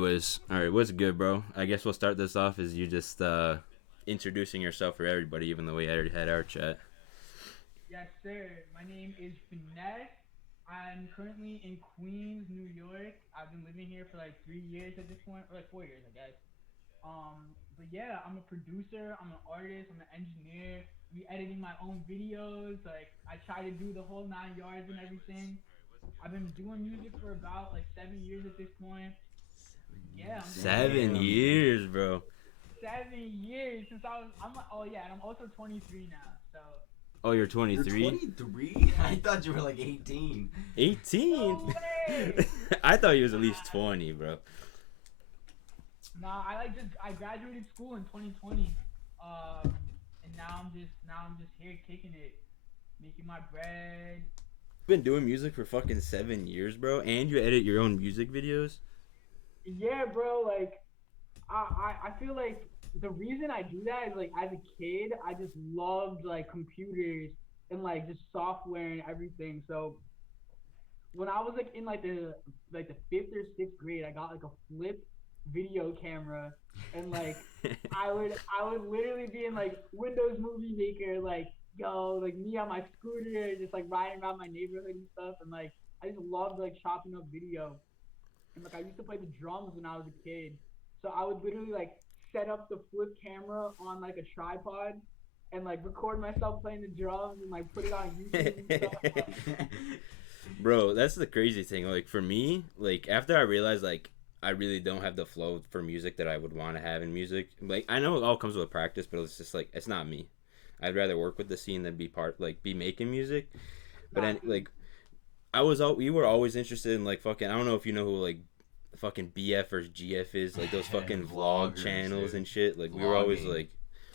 Anyways, all right, what's good, bro? I guess we'll start this off as you just introducing yourself for everybody, even though we already had our chat. Yes, sir. My name is Finesse. I'm currently in Queens, New York. I've been living here for like 3 years at this point, or like 4 years, I guess. But yeah, I'm a producer. I'm an artist. I'm an engineer. We editing my own videos. Like I try to do the whole 9 yards and everything. I've been doing music for about like 7 years at this point. Yeah, I'm just Seven chilling. Damn. years, bro. 7 years since I was. Oh yeah, and I'm also 23 now. So Oh, you're You're 23? 23? yeah. I thought you were like 18. 18? No way. I thought you was at least Nah, 20, bro. nah. I graduated school in 2020. And now I'm just here kicking it, making my bread. Been doing music for fucking 7 years, bro, and you edit your own music videos? Yeah, bro. Like I feel like the reason I do that is like as a kid I just loved like computers and like just software and everything. So when I was like in like the fifth or sixth grade, I got like a flip video camera, and like I would literally be in like Windows Movie Maker, like like me on my scooter, just like riding around my neighborhood and stuff, and like I just loved like chopping up video, and like I used to play the drums when I was a kid, so I would literally like set up the flip camera on like a tripod and like record myself playing the drums and like put it on YouTube and stuff. Bro, that's the crazy thing. Like for me, like after I realized like I really don't have the flow for music that I would want to have in music. Like I know it all comes with practice, but it's just like it's not me. I'd rather work with the scene than be making music. But then Exactly. like we were always interested in like fucking I don't know if you know who like fucking BF or GF is, like those fucking vlog Vloggers, channels dude. and shit. Like Vlogging.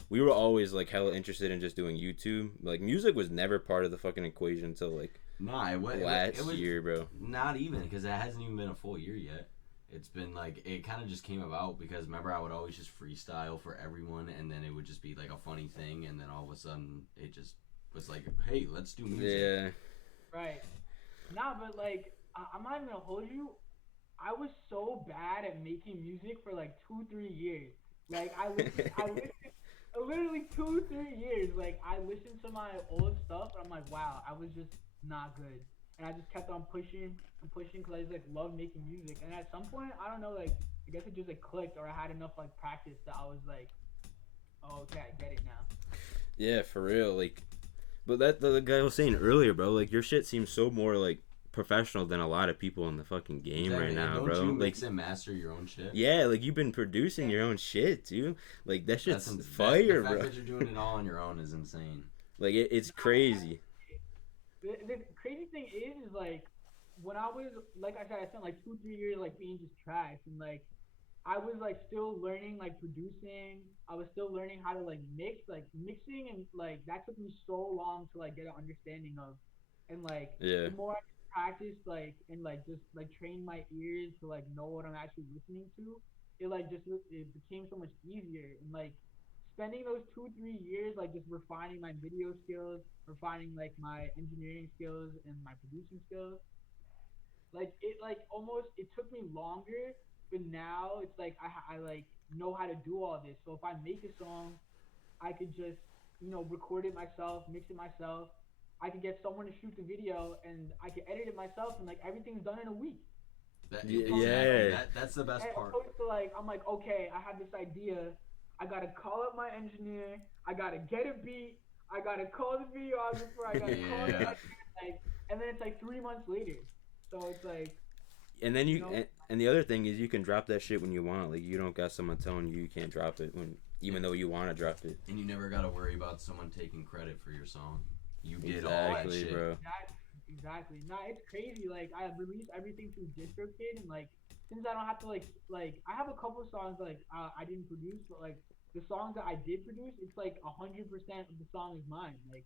we were always like hella interested in just doing YouTube. Like music was never part of the fucking equation until like Nah, it last was year, bro. not even because it hasn't even been a full year yet. It's been like it kind of just came about because remember I would always just freestyle for everyone and then it would just be like a funny thing and then all of a sudden it just was like, hey, let's do music. Yeah. Right. Nah, but like I'm not even gonna hold you. I was so bad at making music for like 2, 3 years. Like I listened literally 2, 3 years. Like I listened to my old stuff and I'm like, wow, I was just not good. And I just kept on pushing and pushing because I just like love making music. And at some point, I don't know, like I guess it just like clicked or I had enough like practice that I was like, oh, okay, I get it now. Yeah, for real. Like but that the guy was saying earlier, bro, like your shit seems so more like professional than a lot of people in the fucking game right Exactly. And now, don't you bro. Like mix and master your own shit? yeah, like you've been producing your own shit, too. Like that That's shit's that the fire, fact bro. that you're doing it all on your own is insane. Like it's crazy. The crazy thing is like when I was like I said, I spent like 2, 3 years like being just trash and like I was like still learning like producing. I was still learning how to like mixing and like that took me so long to like get an understanding of. And like Yeah. the more I practiced like and like just like train my ears to like know what I'm actually listening to, it became so much easier. And like spending those 2, 3 years like just refining my video skills, refining like my engineering skills and my producing skills, like almost it took me longer, but now it's like I like know how to do all this. So if I make a song, I could just record it myself, mix it myself. I could get someone to shoot the video, and I could edit it myself, and like everything's done in a week. Exactly. Yeah. That's the best As part. opposed to like I'm like okay, I have this idea. I gotta call up my engineer. I gotta get a beat. I gotta call the videographer. I gotta call the Yeah. editor, like, and then it's like 3 months later. So it's like And then you know and the other thing is you can drop that shit when you want. Like you don't got someone telling you you can't drop it when even though you want to drop it. And you never got to worry about someone taking credit for your song. You get all that Exactly, shit. bro. exactly. Nah, it's crazy. Like I release everything through DistroKid, and like since I don't have to like I have a couple of songs like I didn't produce, but like the songs that I did produce, it's like 100% of the song is mine. Like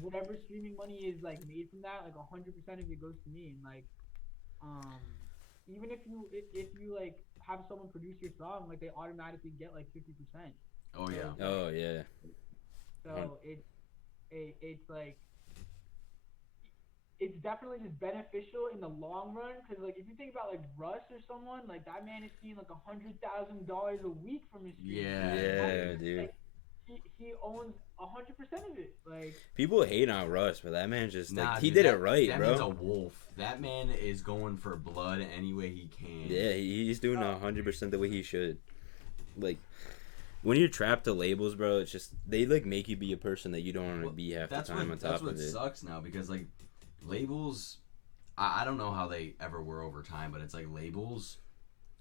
whatever streaming money is like made from that, like 100% of it goes to me. And like um even if you like have someone produce your song, like they automatically get like 50%. Oh So yeah. it's like Oh yeah. so it's like it's definitely just beneficial in the long run. Because like if you think about like Russ or someone, like that man is seeing like $100,000 a week from his streams. Yeah, dude. Like he owns 100% of it. Like People hate on Russ, but that man just like Nah, he dude, did it right, that bro. man's a wolf. That man is going for blood any way he can. Yeah, he's doing 100% the way he should. Like when you're trapped to labels, bro, it's just they like make you be a person that you don't want to be half the time on top that's of what it. sucks now because like labels, I don't know how they ever were over time, but it's like labels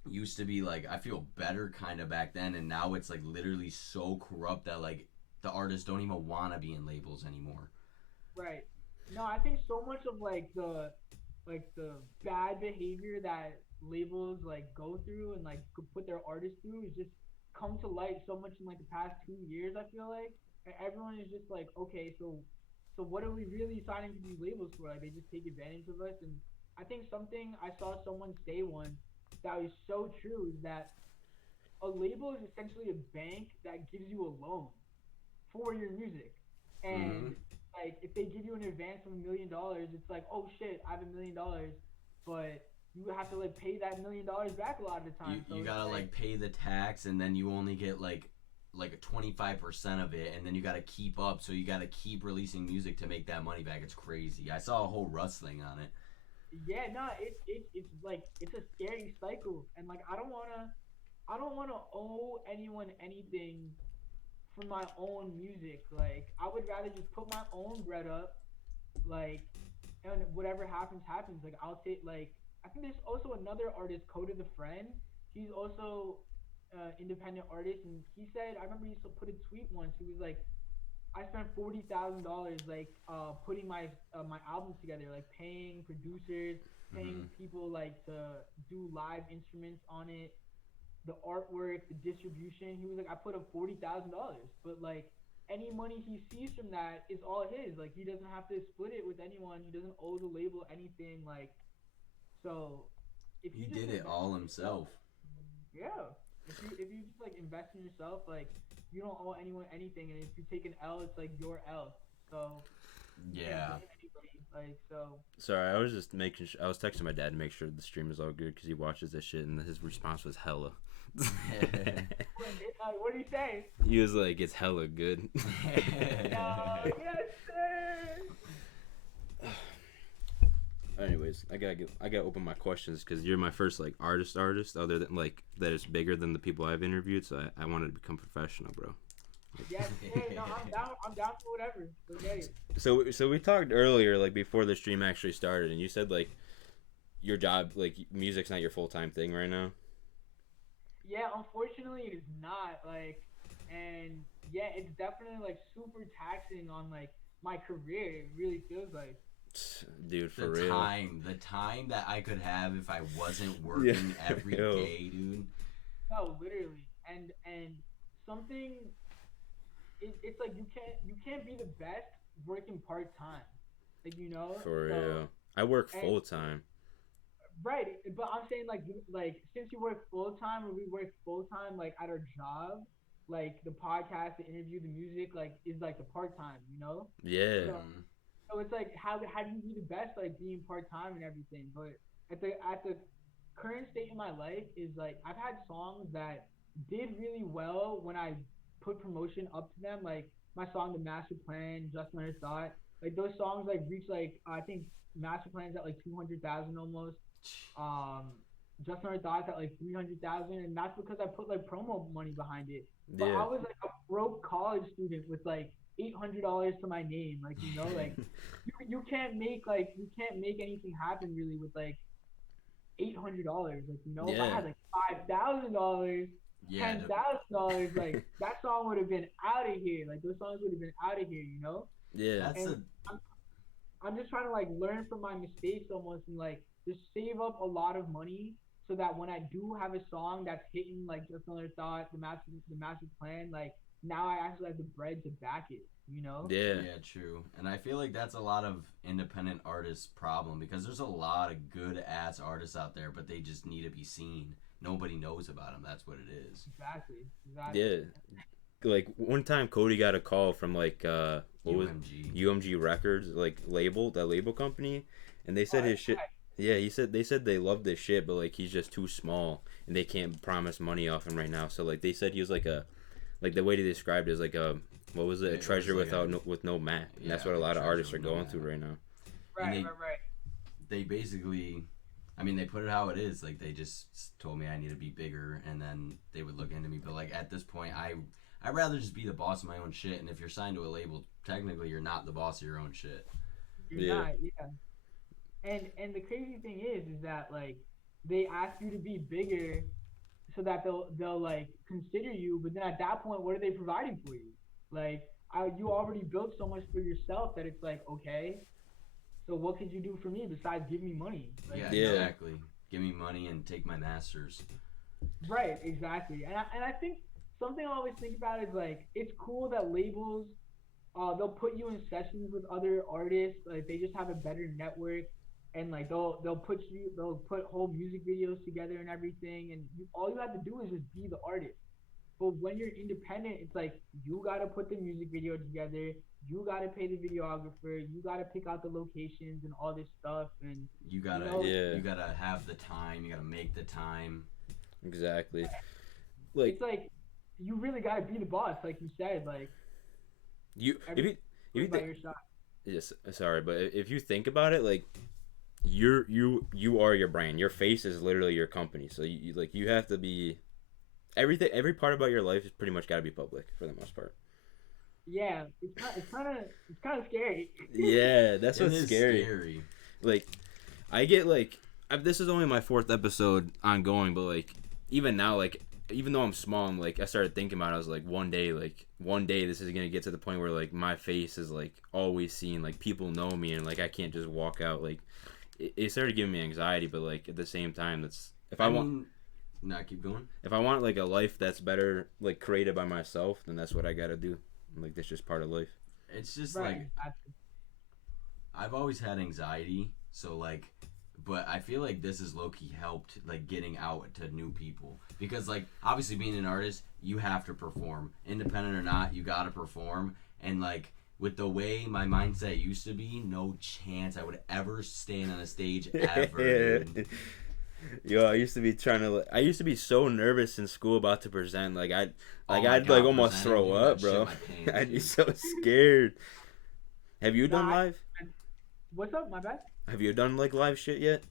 used to be like I feel better kind of back then, and now it's like literally so corrupt that like the artists don't even want to be in labels anymore. right. No, I think so much of like the bad behavior that labels like go through and like could put their artists through is just come to light so much in like the past 2 years. I feel like and everyone is just like, okay, so what are we really signing to these labels for? Like they just take advantage of us. And I think something I saw someone say once that was so true is that a label is essentially a bank that gives you a loan for your music. Mm-hmm. And like if they give you an advance of $1 million, it's like, oh shit, I have $1 million, but you have to like pay that $1 million back a lot of the time. You gotta like pay the tax, and then you only get like a 25% of it, and then you gotta keep up. So you gotta keep releasing music to make that money back. It's crazy. I saw a whole Russ thing on it. Yeah, no, it's like it's a scary cycle, and like I don't wanna owe anyone anything for my own music. Like I would rather just put my own bread up, like, and whatever happens happens. Like I'll take like I think there's also another artist, Coda the Friend. He's also independent artist, and he said I remember he put a tweet once. He was like, I spent $40,000 like putting my albums together, like paying producers, paying people like to do live instruments on it, the artwork, the distribution. He was like, I put up $40,000, but like any money he sees from that is all his. Like he doesn't have to split it with anyone. He doesn't owe the label anything. Like so, if He you just did it all himself. yeah. If you just like invest in yourself, like you don't owe anyone anything, and if you take an L, it's like your L. So you can't Yeah. blame anybody. Like so. Sorry, I was just making. I was texting my dad to make sure the stream is all good because he watches this shit, and his response was hella. What do you say? He was like, "It's hella good." Yes, sir. Anyways, I gotta open my questions because you're my first like artist, other than like that is bigger than the people I've interviewed. So I wanted to become professional, bro. Yes, sir. No, I'm down. I'm down for whatever. Okay. So we talked earlier, like before the stream actually started, and you said like your job, like music's not your full time thing right now. Yeah, unfortunately, it is not like, and yeah, it's definitely like super taxing on like my career. It really feels like. Dude, for the real. the time that I could have if I wasn't working every Yo. day, dude. No, literally, and something. It's like you can't be the best working part time, like you know. For so, real. I work and- full time. Right, but I'm saying like since you work full time or we work full time like at our job, like the podcast, the interview, the music like is like the part time, you know. Yeah. So it's like how do you be the best like being part time and everything? But at the current state in my life is like I've had songs that did really well when I put promotion up to them, like my song The Master Plan, Just Another Thought. Like those songs like reach like I think Master Plan's at like 200,000 almost. Just Another Thoughts at like 300,000, and that's because I put like promo money behind it. But Yeah. I was like a broke college student with like $800 to my name, like you know, like you can't make anything happen really with like $800, like you know. If I Yeah. had like $5,000, Yeah. $10,000, like that song would have been out of here. Like those songs would have been out of here, you know. Yeah. That's And I'm just trying to like learn from my mistakes almost and like just save up a lot of money so that when I do have a song that's hitting like Just Another Thought, the master plan, like now I actually have the bread to back it, you know? Yeah. Yeah, true. And I feel like that's a lot of independent artists' problem because there's a lot of good ass artists out there, but they just need to be seen. Nobody knows about them. That's what it is. Exactly. Yeah. Like one time Cody got a call from like what was UMG Records, like that label company, and they said his shit. Yeah, they said they love this shit, but like he's just too small and they can't promise money off him right now. So like they said he was like the way they described it is like a what was it? A treasure like with no map. And yeah, that's what a lot of artists are going through right now. Right. They basically, I mean, they put it how it is. Like they just told me I need to be bigger, and then they would look into me. But like at this point, I'd rather just be the boss of my own shit. And if you're signed to a label, technically you're not the boss of your own shit. You're not, yeah. And the crazy thing is that like they ask you to be bigger so that they'll like consider you, but then at that point, what are they providing for you? Like you already built so much for yourself that it's like, okay, so what could you do for me besides give me money? Like, yeah, exactly. Give me money and take my masters. Right, exactly. And I think something I always think about is like it's cool that labels they'll put you in sessions with other artists, like they just have a better network. And like they'll put whole music videos together and everything, and all you have to do is just be the artist. But when you're independent, it's like you gotta put the music video together, you gotta pay the videographer, you gotta pick out the locations and all this stuff, and you gotta have the time, you gotta make the time. Exactly. Like it's like you really gotta be the boss, like you said, like if you by your shot. Yes, sorry, but if you think about it, like. You are your brand. Your face is literally your company. So you have to be every part about your life is pretty much got to be public for the most part. Yeah, it's kind of scary. Yeah, that's what's scary. Like I get like this is only my 4th episode ongoing, but like even now, like even though I'm small, I'm like I started thinking about it. I was like one day this is gonna get to the point where like my face is like always seen, like people know me, and like I can't just walk out like. It started giving me anxiety, but like at the same time, that's if I want. Keep going. If I want like a life that's better, like created by myself, then that's what I gotta do. Like that's just part of life. It's just like I've always had anxiety, so like, but I feel like this has low key helped like getting out to new people because like obviously being an artist, you have to perform, independent or not, you gotta perform, and like. With the way my mindset used to be, no chance I would ever stand on a stage ever. Yo, I used to be so nervous in school about to present. Like I'd like almost throw up, bro. I'd be so scared. Have you done live? What's up, my bad? Have you done like live shit yet?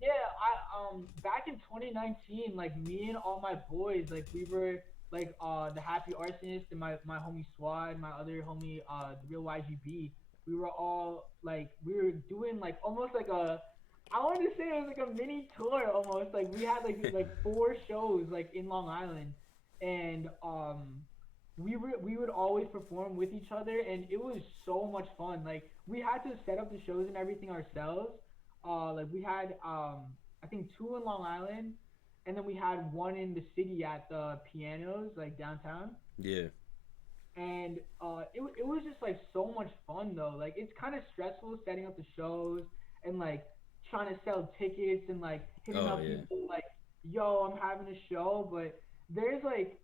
Yeah, I back in 2019, like me and all my boys, like we were. Like the Happy Arsonist and my homie Swad, my other homie the Real YGB, we were all like we were doing like almost like I wanted to say it was like a mini tour almost. Like we had like 4 shows like in Long Island, and we would always perform with each other, and it was so much fun. Like we had to set up the shows and everything ourselves. Like we had I think 2 in Long Island. And then we had 1 in the city at the Pianos, like downtown. Yeah. And it was just like so much fun though. Like it's kind of stressful setting up the shows and like trying to sell tickets and like hitting up people like, yo, I'm having a show. But there's like,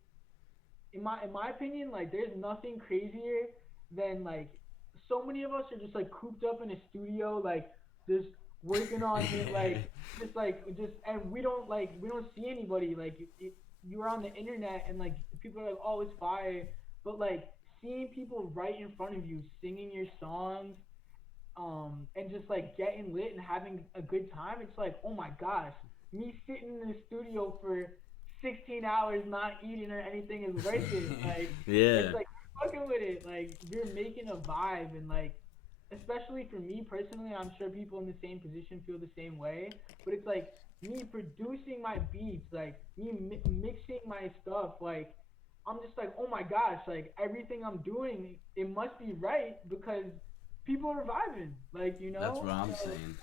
in my opinion, like there's nothing crazier than like so many of us are just like cooped up in a studio, like just working on it, like and we don't see anybody. Like you're on the internet and like people are like, oh, it's fire, but like seeing people right in front of you singing your songs and just like getting lit and having a good time, it's like, oh my gosh, me sitting in the studio for 16 hours not eating or anything is worth it. Like it's like fucking with it, like you're making a vibe. And like especially for me personally, I'm sure people in the same position feel the same way, but it's like me producing my beats, like me mixing my stuff, like I'm just like, oh my gosh, like everything I'm doing, it must be right because people are vibing, like, you know. That's what I'm saying.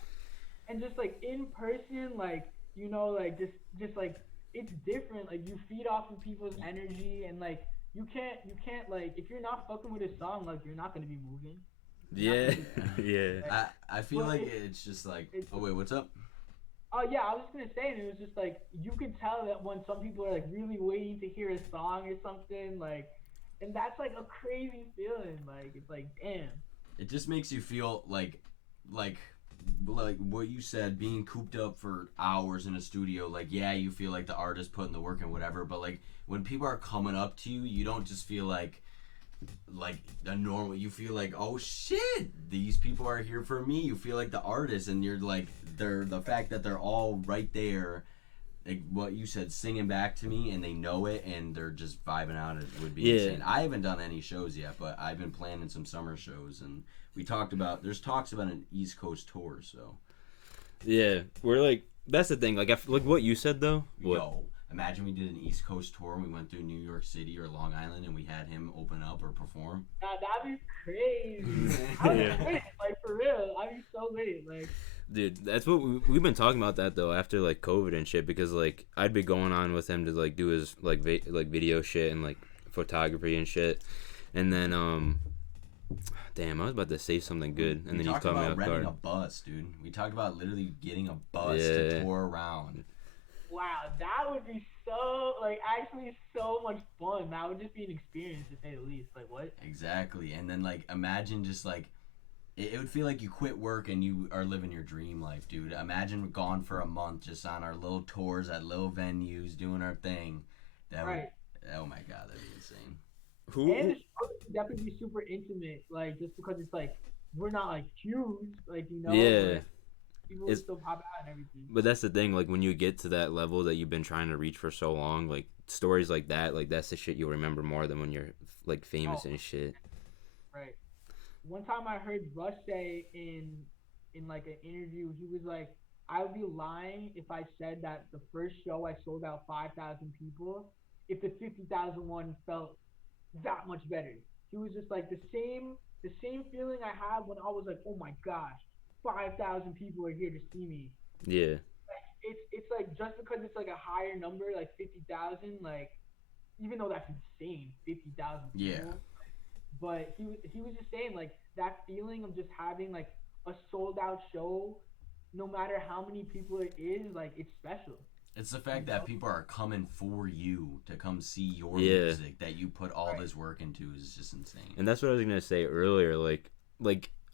And just like in person, like, you know, like just like it's different. Like you feed off of people's energy, and like you can't like if you're not fucking with a song, like you're not gonna be moving. Yeah, yeah. Like, I feel like it's just like, oh wait, what's up? Oh yeah, I was just gonna say, and it was just like you could tell that when some people are like really waiting to hear a song or something, like, and that's like a crazy feeling. Like it's like damn. It just makes you feel like like what you said, being cooped up for hours in a studio. Like, yeah, you feel like the artist putting the work and whatever, but like when people are coming up to you, you don't just feel like a normal. You feel like, oh shit, these people are here for me. You feel like the artist, and you're like, they're the fact that they're all right there, like what you said, singing back to me, and they know it, and they're just vibing out. It would be insane. I haven't done any shows yet, but I've been planning some summer shows, and we talked about, there's talks about an East Coast tour, so. Yeah, we're like, that's the thing. Like, like what you said though. What? Yo, imagine we did an East Coast tour and we went through New York City or Long Island and we had him open up or perform. That'd be crazy. I'd be lit, like for real. I'd be so lit, like. Dude, that's what we've been talking about that though after like COVID and shit, because like I'd be going on with him to like do his like video shit and like photography and shit, and then damn, I was about to say something good, and then you caught me off guard. Renting a bus, dude. We talked about literally getting a bus to tour around. Wow, that would be so, like, actually so much fun. That would just be an experience, to say the least. Like, what? Exactly. And then, like, imagine just, like, it would feel like you quit work and you are living your dream life, dude. Imagine we're gone for a month just on our little tours at little venues, doing our thing. That right. Would, oh, my God, that'd be insane. And the show would definitely be super intimate, like, just because it's, like, we're not, like, huge, like, you know? Yeah. People would still pop out and everything. But that's the thing, like when you get to that level that you've been trying to reach for so long, like stories like that, like that's the shit you'll remember more than when you're like famous and shit. Right. One time I heard Russ say in like an interview, he was like, I would be lying if I said that the first show I sold out 5,000 people, if the 50,000 one felt that much better. He was just like the same feeling I had when I was like, oh my gosh, 5,000 people are here to see me. Yeah. Like, it's like just because it's like a higher number, like 50,000, like even though that's insane, 50,000 people. Yeah. But he was just saying like that feeling of just having like a sold out show, no matter how many people it is, like it's special. It's the fact that people are coming for you to come see your music that you put all this work into is just insane. And that's what I was gonna say earlier, like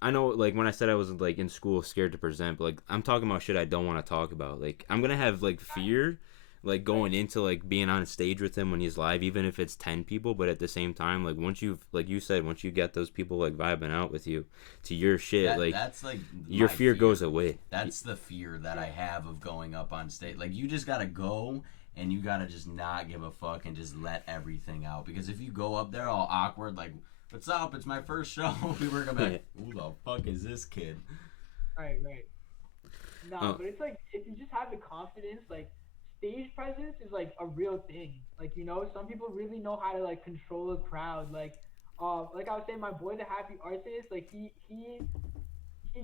I know, like, when I said I was, like, in school scared to present, but, like, I'm talking about shit I don't want to talk about. Like, I'm going to have, like, fear, like, going into, like, being on stage with him when he's live, even if it's 10 people, but at the same time, like, once you've, like you said, once you get those people, like, vibing out with you to your shit, that's, like, your fear goes away. That's the fear that I have of going up on stage. Like, you just got to go, and you got to just not give a fuck and just let everything out. Because if you go up there all awkward, like, what's up? It's my first show. People are gonna be like, who the fuck is this kid? Right. No, but it's like if you just have the confidence, like stage presence is like a real thing. Like, you know, some people really know how to like control a crowd. Like I was saying, my boy, the Happy Arsonist, like he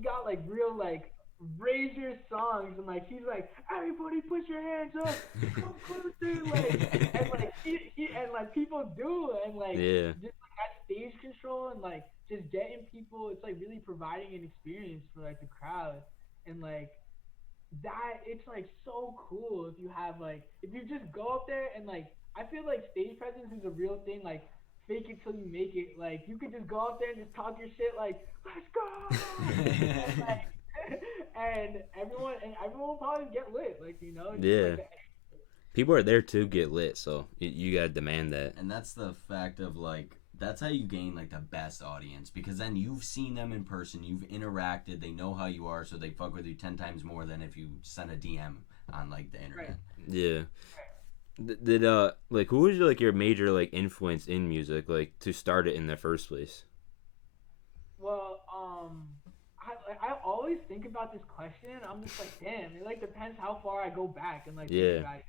got like real like raise your songs, and like he's like, everybody put your hands up, come closer, like, and like he and like people do, and like just like that stage control and like just getting people, it's like really providing an experience for like the crowd, and like that, it's like so cool if you have like, if you just go up there and like, I feel like stage presence is a real thing, like fake it till you make it. Like you could just go up there and just talk your shit, like let's go, and, like, and everyone will probably get lit, like, you know. Like people are there to get lit, so you gotta demand that. And that's the fact of like, that's how you gain like the best audience, because then you've seen them in person, you've interacted, they know how you are, so they fuck with you 10 times more than if you send a DM on like the internet. Yeah. Did like who was like your major like influence in music, like to start it in the first place? Well, I always think about this question. I'm just like, damn, it like depends how far I go back and like think about it.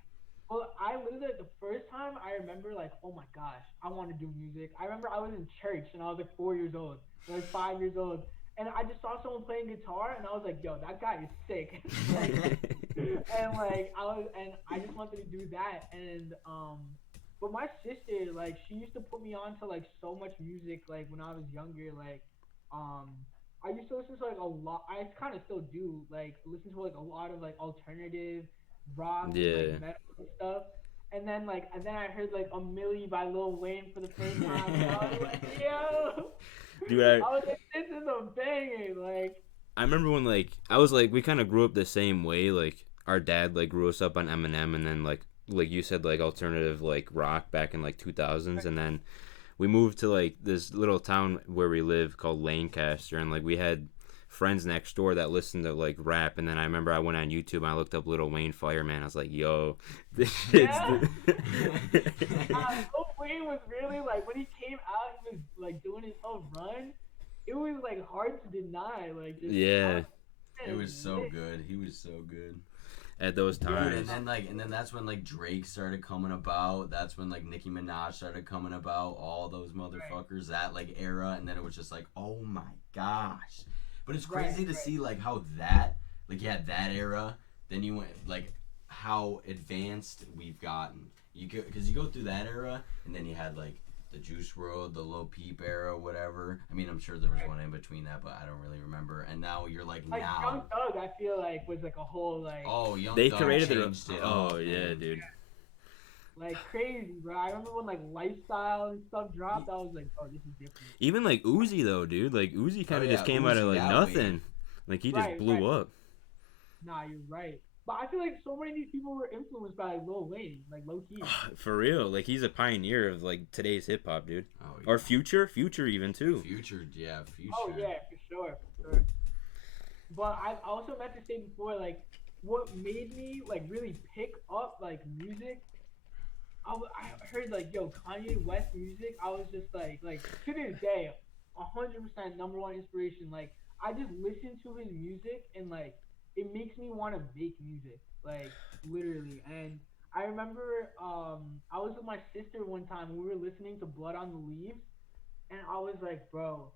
Well, I literally, the first time I remember like, oh my gosh, I want to do music. I remember I was in church and I was like 4 years old, like 5 years old, and I just saw someone playing guitar and I was like, yo, that guy is sick. Like, and like I just wanted to do that. And but my sister, like, she used to put me on to like so much music, like when I was younger. Like I used to listen to like a lot, I kind of still do, like listen to like a lot of like alternative rock, like metal and stuff. And then I heard like a Millie by Lil Wayne for the first time. And I was like, yo, Dude, I was like, this is a banger. Like, I remember when like I was like we kind of grew up the same way. Like our dad like grew us up on Eminem, and then like you said like alternative like rock back in like 2000s, and then we moved to like this little town where we live called Lancaster, and like we had friends next door that listened to like rap. And then I remember I went on YouTube and I looked up Little Wayne Fireman. I was like, yo, this shit's yeah. Lil Wayne was really like when he came out, he was like doing his whole run. It was like hard to deny. Like, just yeah, It was so good. He was so good. at those Dude, times. and then that's when like Drake started coming about. That's when like Nicki Minaj started coming about. All those motherfuckers, that like era, and then it was just like, oh my gosh. But it's crazy to see like how that, like you had that era, then you went like how advanced we've gotten. Because you go through that era, and then you had like the Juice World, the Lil Peep era, whatever. I mean, I'm sure there was one in between that, but I don't really remember. And now you're like Like now. Young Thug, I feel like was like a whole like Young They Thug created their. changed it Oh up, yeah, man. dude. like crazy, bro. I remember when like Lifestyle and stuff dropped. I was like, oh, this is different. Even like Uzi though, dude. Like Uzi kind of yeah, just came out of Uzi, like that nothing. wave. Like he just blew up. Nah, you're right. But I feel like so many of these people were influenced by like Lil Wayne, like low key. For real, like he's a pioneer of like today's hip hop, dude. Oh, yeah. Or Future even too. Future. Oh yeah, for sure. But I also meant to say before, like, what made me like really pick up like music. I heard like yo Kanye West music. I was just like to this day, 100% number one inspiration. Like I just listen to his music and like it makes me want to make music, like literally. And I remember I was with my sister one time. We were listening to Blood on the Leaves, and I was like, bro,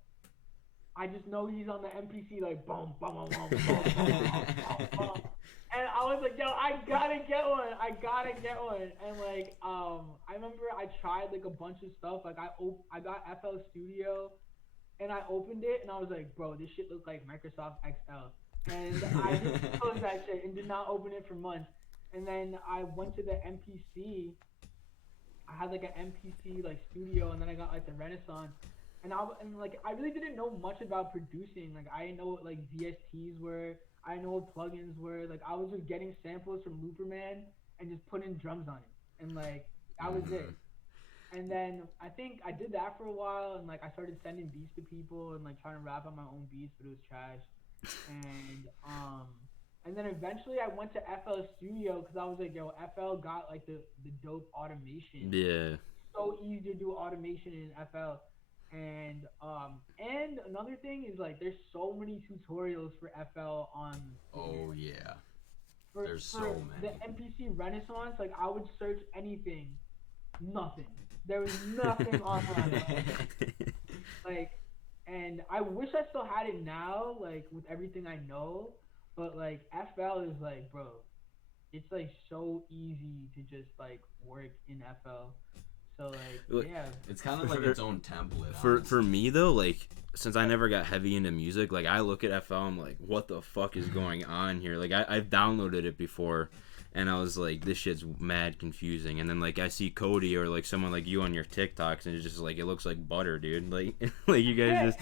I just know he's on the MPC like boom, boom, boom, boom, boom, boom, boom, boom. And I was like, yo, I gotta get one. And like, I remember I tried like a bunch of stuff. Like I got FL Studio, and I opened it, and I was like, bro, this shit looks like Microsoft XL. And I just closed that shit and did not open it for months. And then I went to the MPC. I had like an MPC like studio, and then I got like the Renaissance. And like I really didn't know much about producing. Like I didn't know what like VSTs were. I didn't know what plugins were. Like I was just getting samples from Looperman and just putting drums on it. And like that was it. And then I think I did that for a while, and like I started sending beats to people and like trying to rap on my own beats, but it was trash. And then eventually I went to FL Studio because I was like, yo, FL got like the dope automation. Yeah. So easy to do automation in FL. And another thing is like there's so many tutorials for FL on. Oh yeah. There's so many. The MPC Renaissance, like I would search anything, nothing. There was nothing online. Like, and I wish I still had it now, like with everything I know. But like FL is like, bro, it's like so easy to just like work in FL. So like, yeah, it's kind of like its own template. For me though, like since I never got heavy into music, like I look at FL, I'm like, what the fuck is going on here? Like I've downloaded it before, and I was like, this shit's mad confusing. And then like I see Cody or like someone like you on your TikToks, and it's just like it looks like butter, dude. Like like you guys just.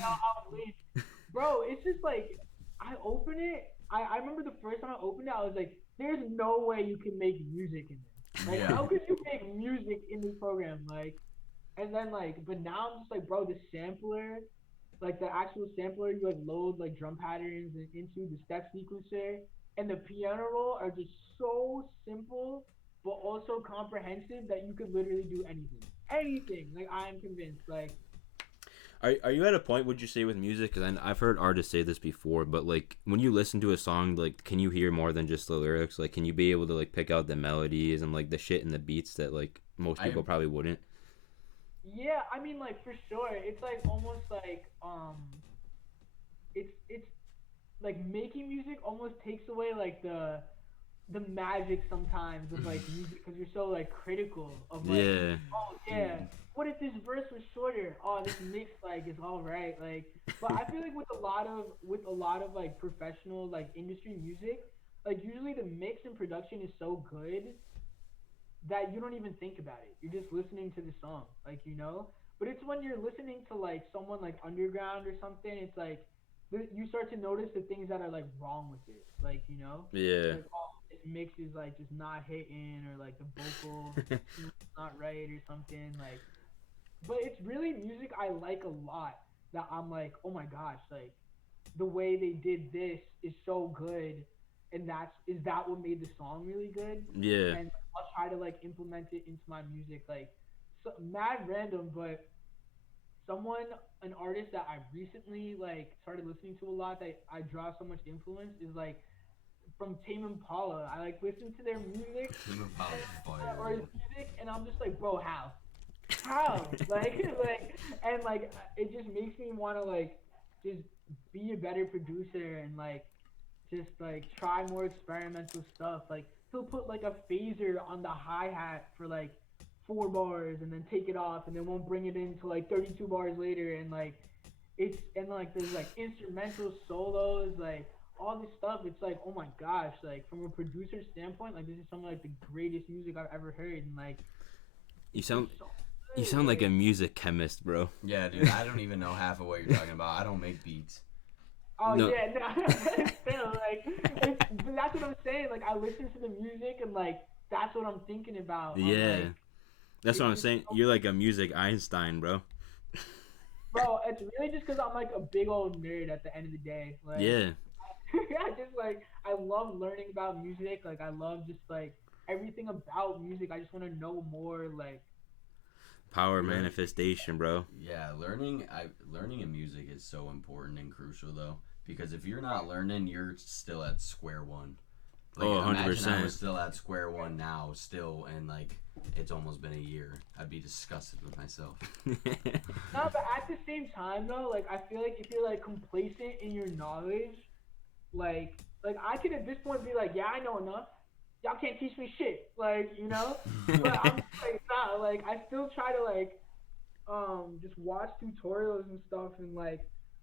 Bro, it's just like I open it. I remember the first time I opened it, I was like, there's no way you can make music in this. Like, how could you make music in this program? Like, and then like, but now I'm just like, bro, the sampler, like the actual sampler, you like load like drum patterns into the step sequencer, and the piano roll are just so simple, but also comprehensive that you could literally do anything. Anything. Like, I am convinced. Like, Are you at a point, would you say, with music? Because I've heard artists say this before, but like when you listen to a song, like can you hear more than just the lyrics? Like can you be able to like pick out the melodies and like the shit and the beats that like most people probably wouldn't? Yeah, I mean like for sure. It's like almost like it's like making music almost takes away like the magic sometimes of like music because you're so like critical of like oh yeah, what if this verse was shorter? Oh, this mix like is all right. Like, but I feel like with a lot of like professional like industry music, like usually the mix and production is so good that you don't even think about it. You're just listening to the song, like you know. But it's when you're listening to like someone like underground or something, it's like you start to notice the things that are like wrong with it, like you know, Yeah. like oh, this mix is like just not hitting, or like the vocal is not right or something, like. But it's really music I like a lot that I'm like, oh my gosh, like the way they did this is so good, and is that what made the song really good? Yeah. And I'll try to like implement it into my music, like so, mad random, but an artist that I recently like started listening to a lot that I draw so much influence is like from Tame Impala. I like listen to their music Team of Power Fire. or his music, and I'm just like, bro, how like and like it just makes me want to like just be a better producer and like just like try more experimental stuff. Like he'll put like a phaser on the hi-hat for like 4 bars and then take it off and then won't bring it in till like 32 bars later, and like it's and like there's like instrumental solos, like all this stuff. It's like, oh my gosh, like from a producer standpoint, like this is some of like the greatest music I've ever heard, and like You it's sound just so you good. sound like a music chemist, bro. Yeah, dude, I don't even know half of what you're talking about. I don't make beats. Oh No. yeah, no, still like but that's what I'm saying. Like I listen to the music and like that's what I'm thinking about. Yeah. Like, That's what I'm it's saying. so, You're like a music Einstein, bro. bro. It's really just because I'm like a big old nerd at the end of the day. Like Yeah. yeah, just like I love learning about music. Like I love just like everything about music. I just want to know more. Like Power Learn- manifestation, bro. Yeah, learning in music is so important and crucial though, because if you're not learning, you're still at square one. Like, Oh, imagine I 100%. was still at square one now, still, and like it's almost been a year. I'd be disgusted with myself. no, but at the same time though, like I feel like if you're like complacent in your knowledge, like I could at this point be like, yeah, I know enough. Y'all can't teach me shit, like you know. But I'm just like, nah, like I still try to like just watch tutorials and stuff, and like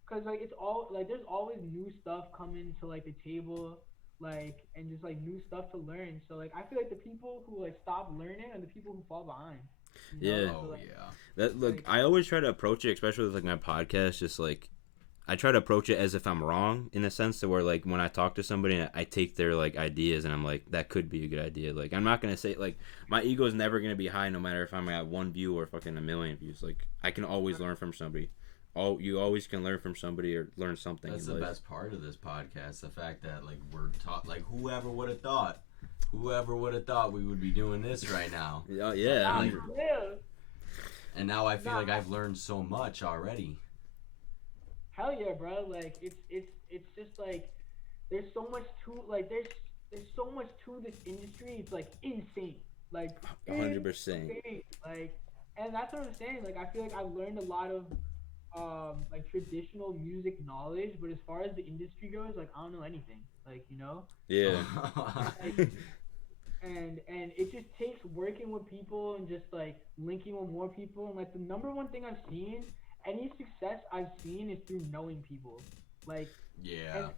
cause like it's all like there's always new stuff coming to like the table, like and just like new stuff to learn. So like I feel like the people who like stop learning are the people who fall behind. You know? Yeah. So, Oh like, yeah. That look, like I always try to approach it, especially with like my podcast, just like I try to approach it as if I'm wrong in a sense to where like when I talk to somebody and I take their like ideas and I'm like that could be a good idea. Like I'm not gonna say like my ego is never gonna be high no matter if I'm at 1 view or fucking a million views. Like I can always learn from somebody. You always can learn from somebody or learn something. That's in the life. best part of this podcast, the fact that like we're taught. Like whoever would have thought we would be doing this right now. Yeah. nah, like- for real. And now I feel Nah. like I've learned so much already. Hell yeah, bro. Like it's just like there's so much to like there's so much to this industry. It's like insane. Like 100%. insane. Like and that's what I'm saying. Like I feel like I've learned a lot of like traditional music knowledge, but as far as the industry goes, like I don't know anything. Like, you know? Yeah. Like, and it just takes working with people and just like linking with more people, and like the number one thing I've seen, any success I've seen is through knowing people. Like Yeah.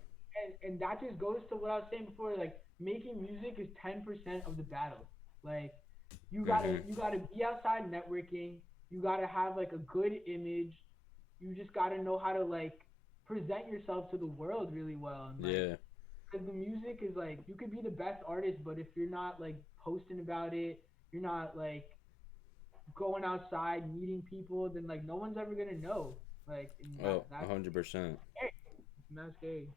and that just goes to what I was saying before, like making music is 10% of the battle. Like you gotta be outside networking, you gotta have like a good image, you just gotta know how to like present yourself to the world really well. And, like, Yeah. because the music is like you could be the best artist, but if you're not like posting about it, you're not like going outside meeting people, then like no one's ever gonna know. Like and Oh, that's 100%. scary.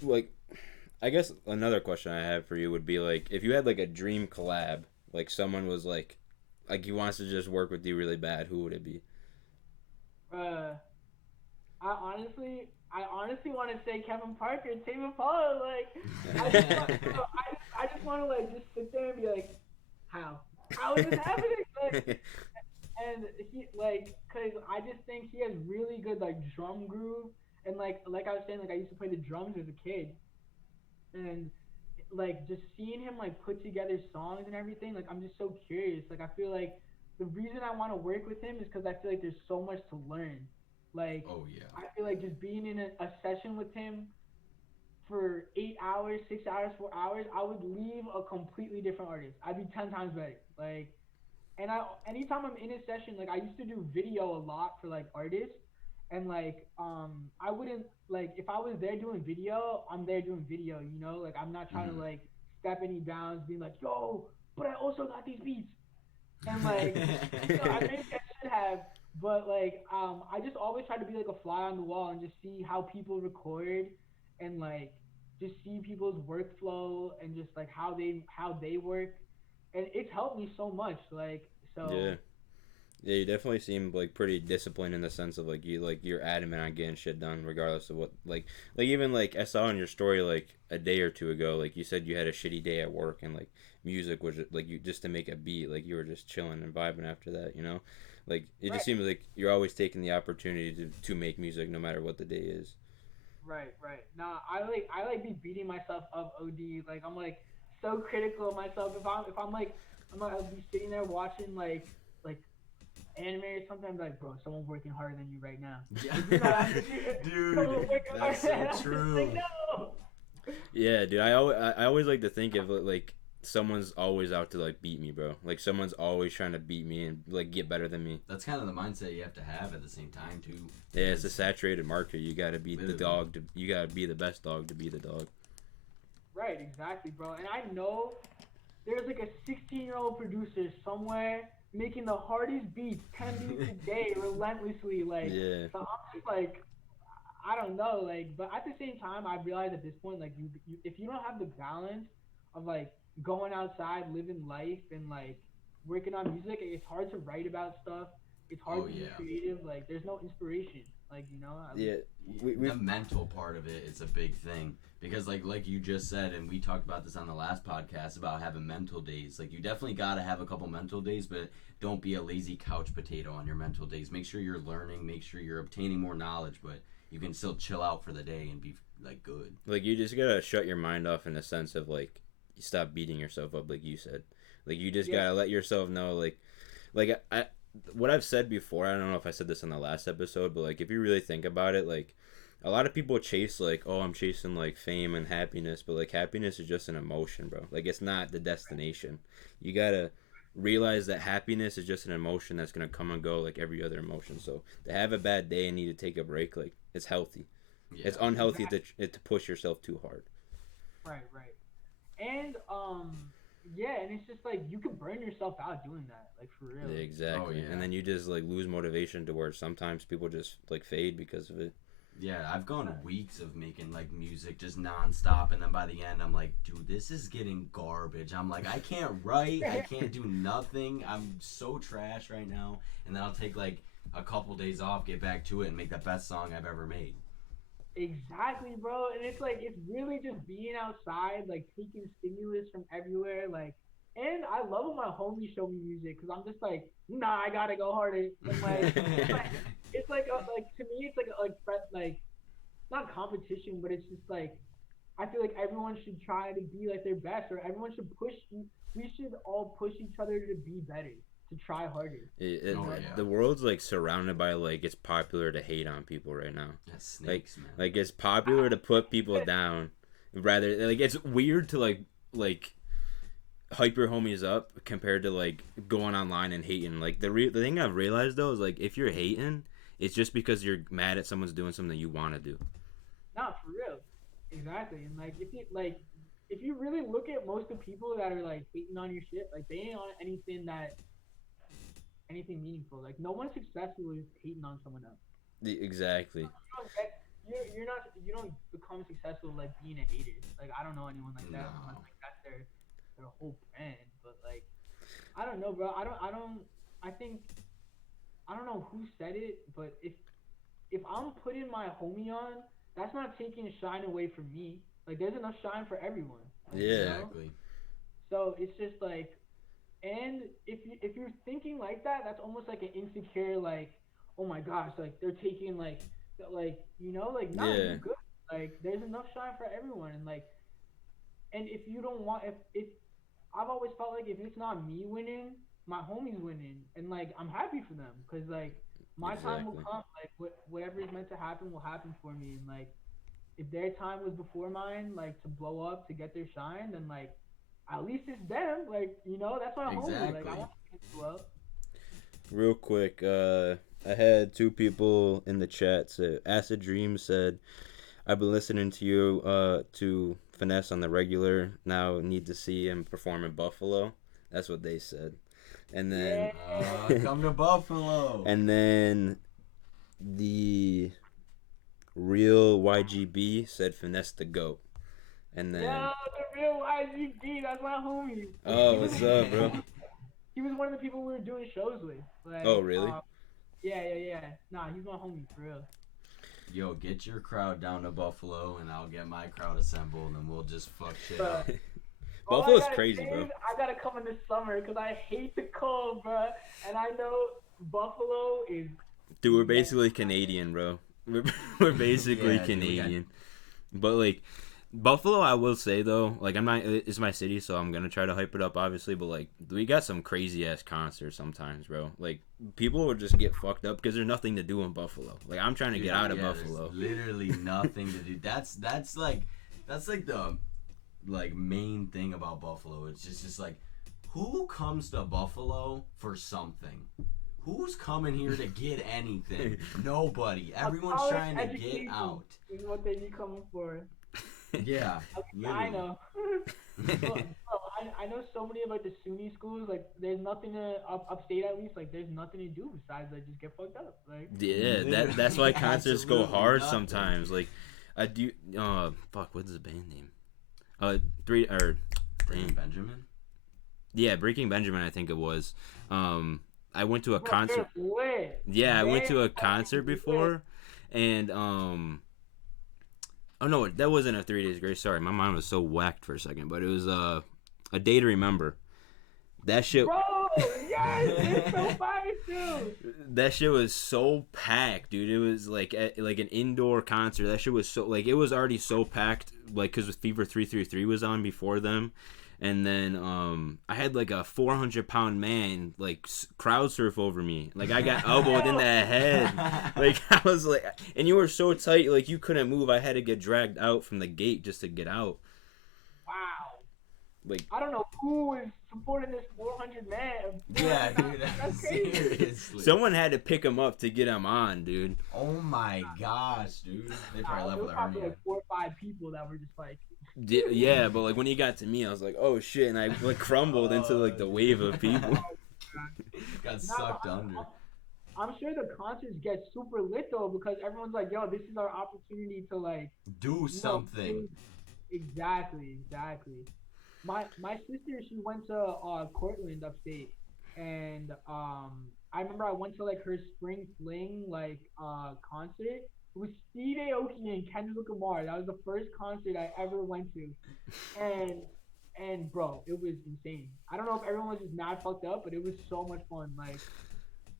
Like I guess another question I have for you would be like if you had like a dream collab, like someone was like he wants to just work with you really bad, who would it be? I honestly want to say Kevin Parker and Tame Impala. Like, I just want to like just sit there and be like, how is this happening? Like, and he like, cause I just think he has really good like drum groove, and like I was saying, like I used to play the drums as a kid, and like just seeing him like put together songs and everything, like I'm just so curious. Like I feel like the reason I want to work with him is because I feel like there's so much to learn. Like Oh yeah. I feel like just being in a session with him, for 8 hours, 6 hours, 4 hours, I would leave a completely different artist. I'd be 10 times better. Like, and anytime I'm in a session, like I used to do video a lot for like artists, and like I wouldn't like if I was there doing video, I'm there doing video. Like I'm not trying to Mhm. like step any bounds, being like, yo, but I also got these beats, and like I maybe I should have, but like I just always try to be like a fly on the wall and just see how people record, and like just see people's workflow and just like how they work, and it's helped me so much. Like Yeah. so, Yeah, you definitely seem like pretty disciplined in the sense of like you're adamant on getting shit done regardless of what like even like I saw in your story like a day or two ago like you said you had a shitty day at work and like music was like you just to make a beat like you were just chilling and vibing after that, you know? Like it right, just seems like you're always taking the opportunity to make music no matter what the day is. right. Nah, I like be beating myself up OD. Like I'm like so critical of myself. If I'm like I'll be sitting there watching like anime or something. I'm like, bro, someone's working harder than you right now. Like you're not. Yeah. Someone's Dude, working harder. that's so I'm just like true. no. Yeah, dude, I always like to think of it like someone's always out to like beat me, bro. Like someone's always trying to beat me and like get better than me. That's kind of the mindset you have to have at the same time too. Yeah, it's a saturated market. You gotta be the Literally. dog. You gotta be the best dog to be the dog. Right, exactly, bro. And I know there's like a 16-year-old producer somewhere making the hardest beats, 10 beats a day, relentlessly. Like, Yeah, so I'm just like, I don't know, like, but at the same time, I realize at this point, like, if you don't have the balance of like going outside, living life, and like working on music, it's hard to write about stuff. It's hard Oh to be yeah. creative. Like, there's no inspiration. Like, at least yeah. The We've mental part of it is a big thing because like you just said, and we talked about this on the last podcast about having mental days. Like you definitely got to have a couple mental days, but don't be a lazy couch potato on your mental days. Make sure you're learning, make sure you're obtaining more knowledge, but you can still chill out for the day and be like good. like you just gotta shut your mind off in the sense of like you stop beating yourself up, like you said. Like you just yeah, gotta let yourself know, like I what I've said before. I don't know if I said this in the last episode, but like if you really think about it, like a lot of people chase like, oh, I'm chasing like fame and happiness, but like happiness is just an emotion, bro. Like it's not the destination. You gotta realize that happiness is just an emotion that's gonna come and go like every other emotion. So to have a bad day and need to take a break, like it's healthy. It's Yeah. unhealthy exactly. to push yourself too hard. Right. And yeah, and it's just like you could burn yourself out doing that, like for real. Yeah, Oh exactly. And yeah. then you just like lose motivation to where sometimes people just like fade because of it. Yeah, I've gone weeks of making like music just nonstop, and then by the end, I'm like, dude, this is getting garbage. I'm like, I can't write, I can't do nothing. I'm so trash right now. And then I'll take like a couple days off, get back to it, and make the best song I've ever made. Exactly, bro. And it's like it's really just being outside, like taking stimulus from everywhere, like. And I love when my homies show me music because I'm just like, nah, I gotta go harder. And like, it's like to me, it's like not competition, but it's just like I feel like everyone should try to be like their best, or everyone should push. We should all push each other to be better, to try harder. Oh You know? yeah. The world's like surrounded by like it's popular to hate on people right now. Yeah, Like snakes, man. like it's popular to put people down. Rather like it's weird to like hype your homies up compared to like going online and hating. Like the thing I've realized though is like if you're hating, it's just because you're mad at someone's doing something you want to do. Not for real. Exactly. And if you really look at most of the people that are like hating on your shit, like they ain't on anything meaningful. Like no one's successful is hating on someone else. Exactly. You don't become successful like being a hater. Like I don't know anyone like that unless No. like that's their whole brand. But like I don't know, bro. I think I don't know who said it, but if I'm putting my homie on, that's not taking shine away from me. Like there's enough shine for everyone. Like, Yeah. Exactly. So it's just like, and if you're thinking like that, that's almost like an insecure like, oh my gosh, like they're taking like like nah, Yeah. you're good. Like there's enough shine for everyone, and like, and if you don't want if I've always felt like if it's not me winning, my homies winning, and like I'm happy for them because like my time will Exactly. come. Like whatever is meant to happen will happen for me, and like if their time was before mine, like to blow up to get their shine, then like at least it's them. Like that's my homie. Like I Exactly. want to get blow up. Real quick, I had two people in the chat say Acid Dream said, "I've been listening to you to Finesse on the regular. Now need to see him perform in Buffalo." That's what they said. And then Come to Buffalo. and then the real YGB said Finesse the GOAT. And then Yo, the real YGB, that's my homie. oh, what's up, bro? He was one of the people we were doing shows with. Like, Oh, really? Yeah. Nah, he's my homie for real. Yo, get your crowd down to Buffalo, and I'll get my crowd assembled, and we'll just fuck shit up. Buffalo's crazy, bro. I gotta come in this summer because I hate the cold, bro. And I know Buffalo is. Dude, we're basically Canadian, bro. We're basically Yeah, dude, Canadian. But like Buffalo, I will say though, like I'm not. It's my city, so I'm gonna try to hype it up, obviously. But like, we got some crazy ass concerts sometimes, bro. Like people will just get fucked up because there's nothing to do in Buffalo. Like I'm trying to get out of Buffalo. There's literally nothing to do. That's like the like main thing about Buffalo. It's just like, who comes to Buffalo for something? Who's coming here to get anything? Nobody. Everyone's trying to get out. Is what they be coming for. Yeah. I know. Bro, I know so many of like the SUNY schools. Like, there's nothing to upstate at least. Like, there's nothing to do besides like just get fucked up. Like, Yeah, that's why concerts go Absolutely hard nothing. sometimes. Like I do. Fuck, what's the band name? Benjamin. Yeah, Breaking Benjamin, I think it was. I went to a bro, concert. they're lit. Yeah, I went to a They're concert lit. before, and oh no, that wasn't a 3 Days Grace. Sorry, my mind was so whacked for a second, but it was a Day to Remember. That shit. Bro, yes, it's so fire too. That shit was so packed, dude. It was like like an indoor concert. That shit was so like it was already so packed, like because Fever 333 was on before them, and then I had like a 400-pound man like crowd surf over me. Like I got elbowed in the head. Like I was like, and you were so tight, like you couldn't move. I had to get dragged out from the gate just to get out. Wow. Like I don't know who is supporting this 400 man. Yeah, dude. That's crazy. Seriously. someone had to pick him up to get him on, dude. Oh my gosh, dude. They probably left There with was a probably hernia. like 4 or 5 people that were just like. Yeah, but like when he got to me, I was like, oh shit, and I like crumbled into like the wave of people. Got sucked under. I'm sure the concerts get super lit though because everyone's like, yo, this is our opportunity to like Do something. Exactly. My sister, she went to Cortland upstate, and I remember I went to like her spring fling like concert. It was Steve Aoki and Kendrick Lamar. That was the first concert I ever went to, and bro, it was insane. I don't know if everyone was just mad fucked up, but it was so much fun. Like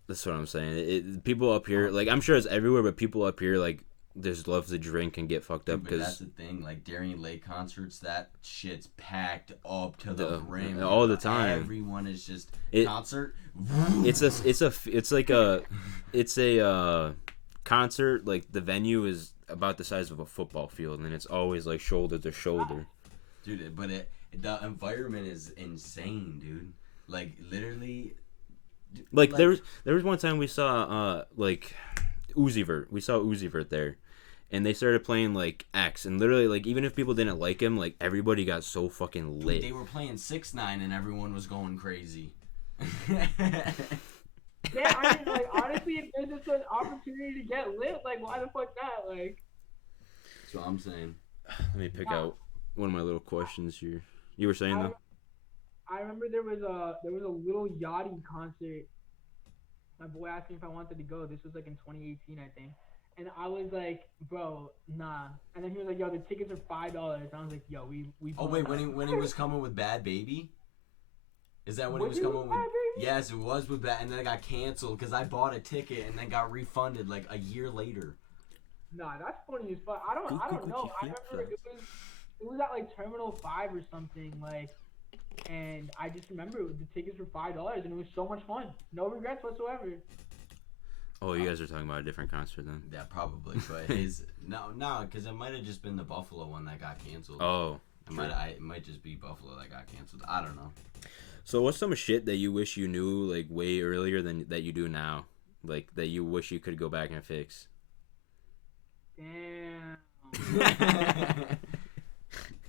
That's what I'm saying. People up here, like I'm sure it's everywhere, but people up here like just love to drink and get fucked up But that's because the thing, like Darien Lake concerts, that shit's packed up to the brim all the time. Everyone is just concert. it's a concert. Like the venue is about the size of a football field, and it's always like shoulder to shoulder. Dude, but the environment is insane, dude. Like literally. Like there was one time we saw like Uzi Vert. We saw Uzi Vert there, and they started playing like X, and literally like even if people didn't like him, like everybody got so fucking lit. Dude, they were playing 6ix9ine and everyone was going crazy. yeah, I mean, like honestly, if there's just an opportunity to get lit, like why the fuck not? Like That's what I'm saying. Let me pick out one of my little questions here. You were saying though? I remember there was a Little Yachty concert. My boy asked me if I wanted to go. This was like in 2018, I think. And I was like, bro, nah. And then he was like, yo, the tickets are $5. And I was like, yo, we. Oh wait, when he was coming with Bad Baby? Is that when he was it coming with with? Bad Baby? Yes, it was with Bad, and then it got canceled because I bought a ticket and then got refunded like a year later. Nah, that's funny as fuck. I don't know. I remember it was at like Terminal 5 or something, like. And I just remember the tickets were $5, and it was so much fun. No regrets whatsoever. Oh, you guys are talking about a different concert then. Yeah, probably. But his no, because it might have just been the Buffalo one that got canceled. Oh, it might just be Buffalo that got canceled. I don't know. so what's some shit that you wish you knew like way earlier than that you do now, like that you wish you could go back and fix? Damn.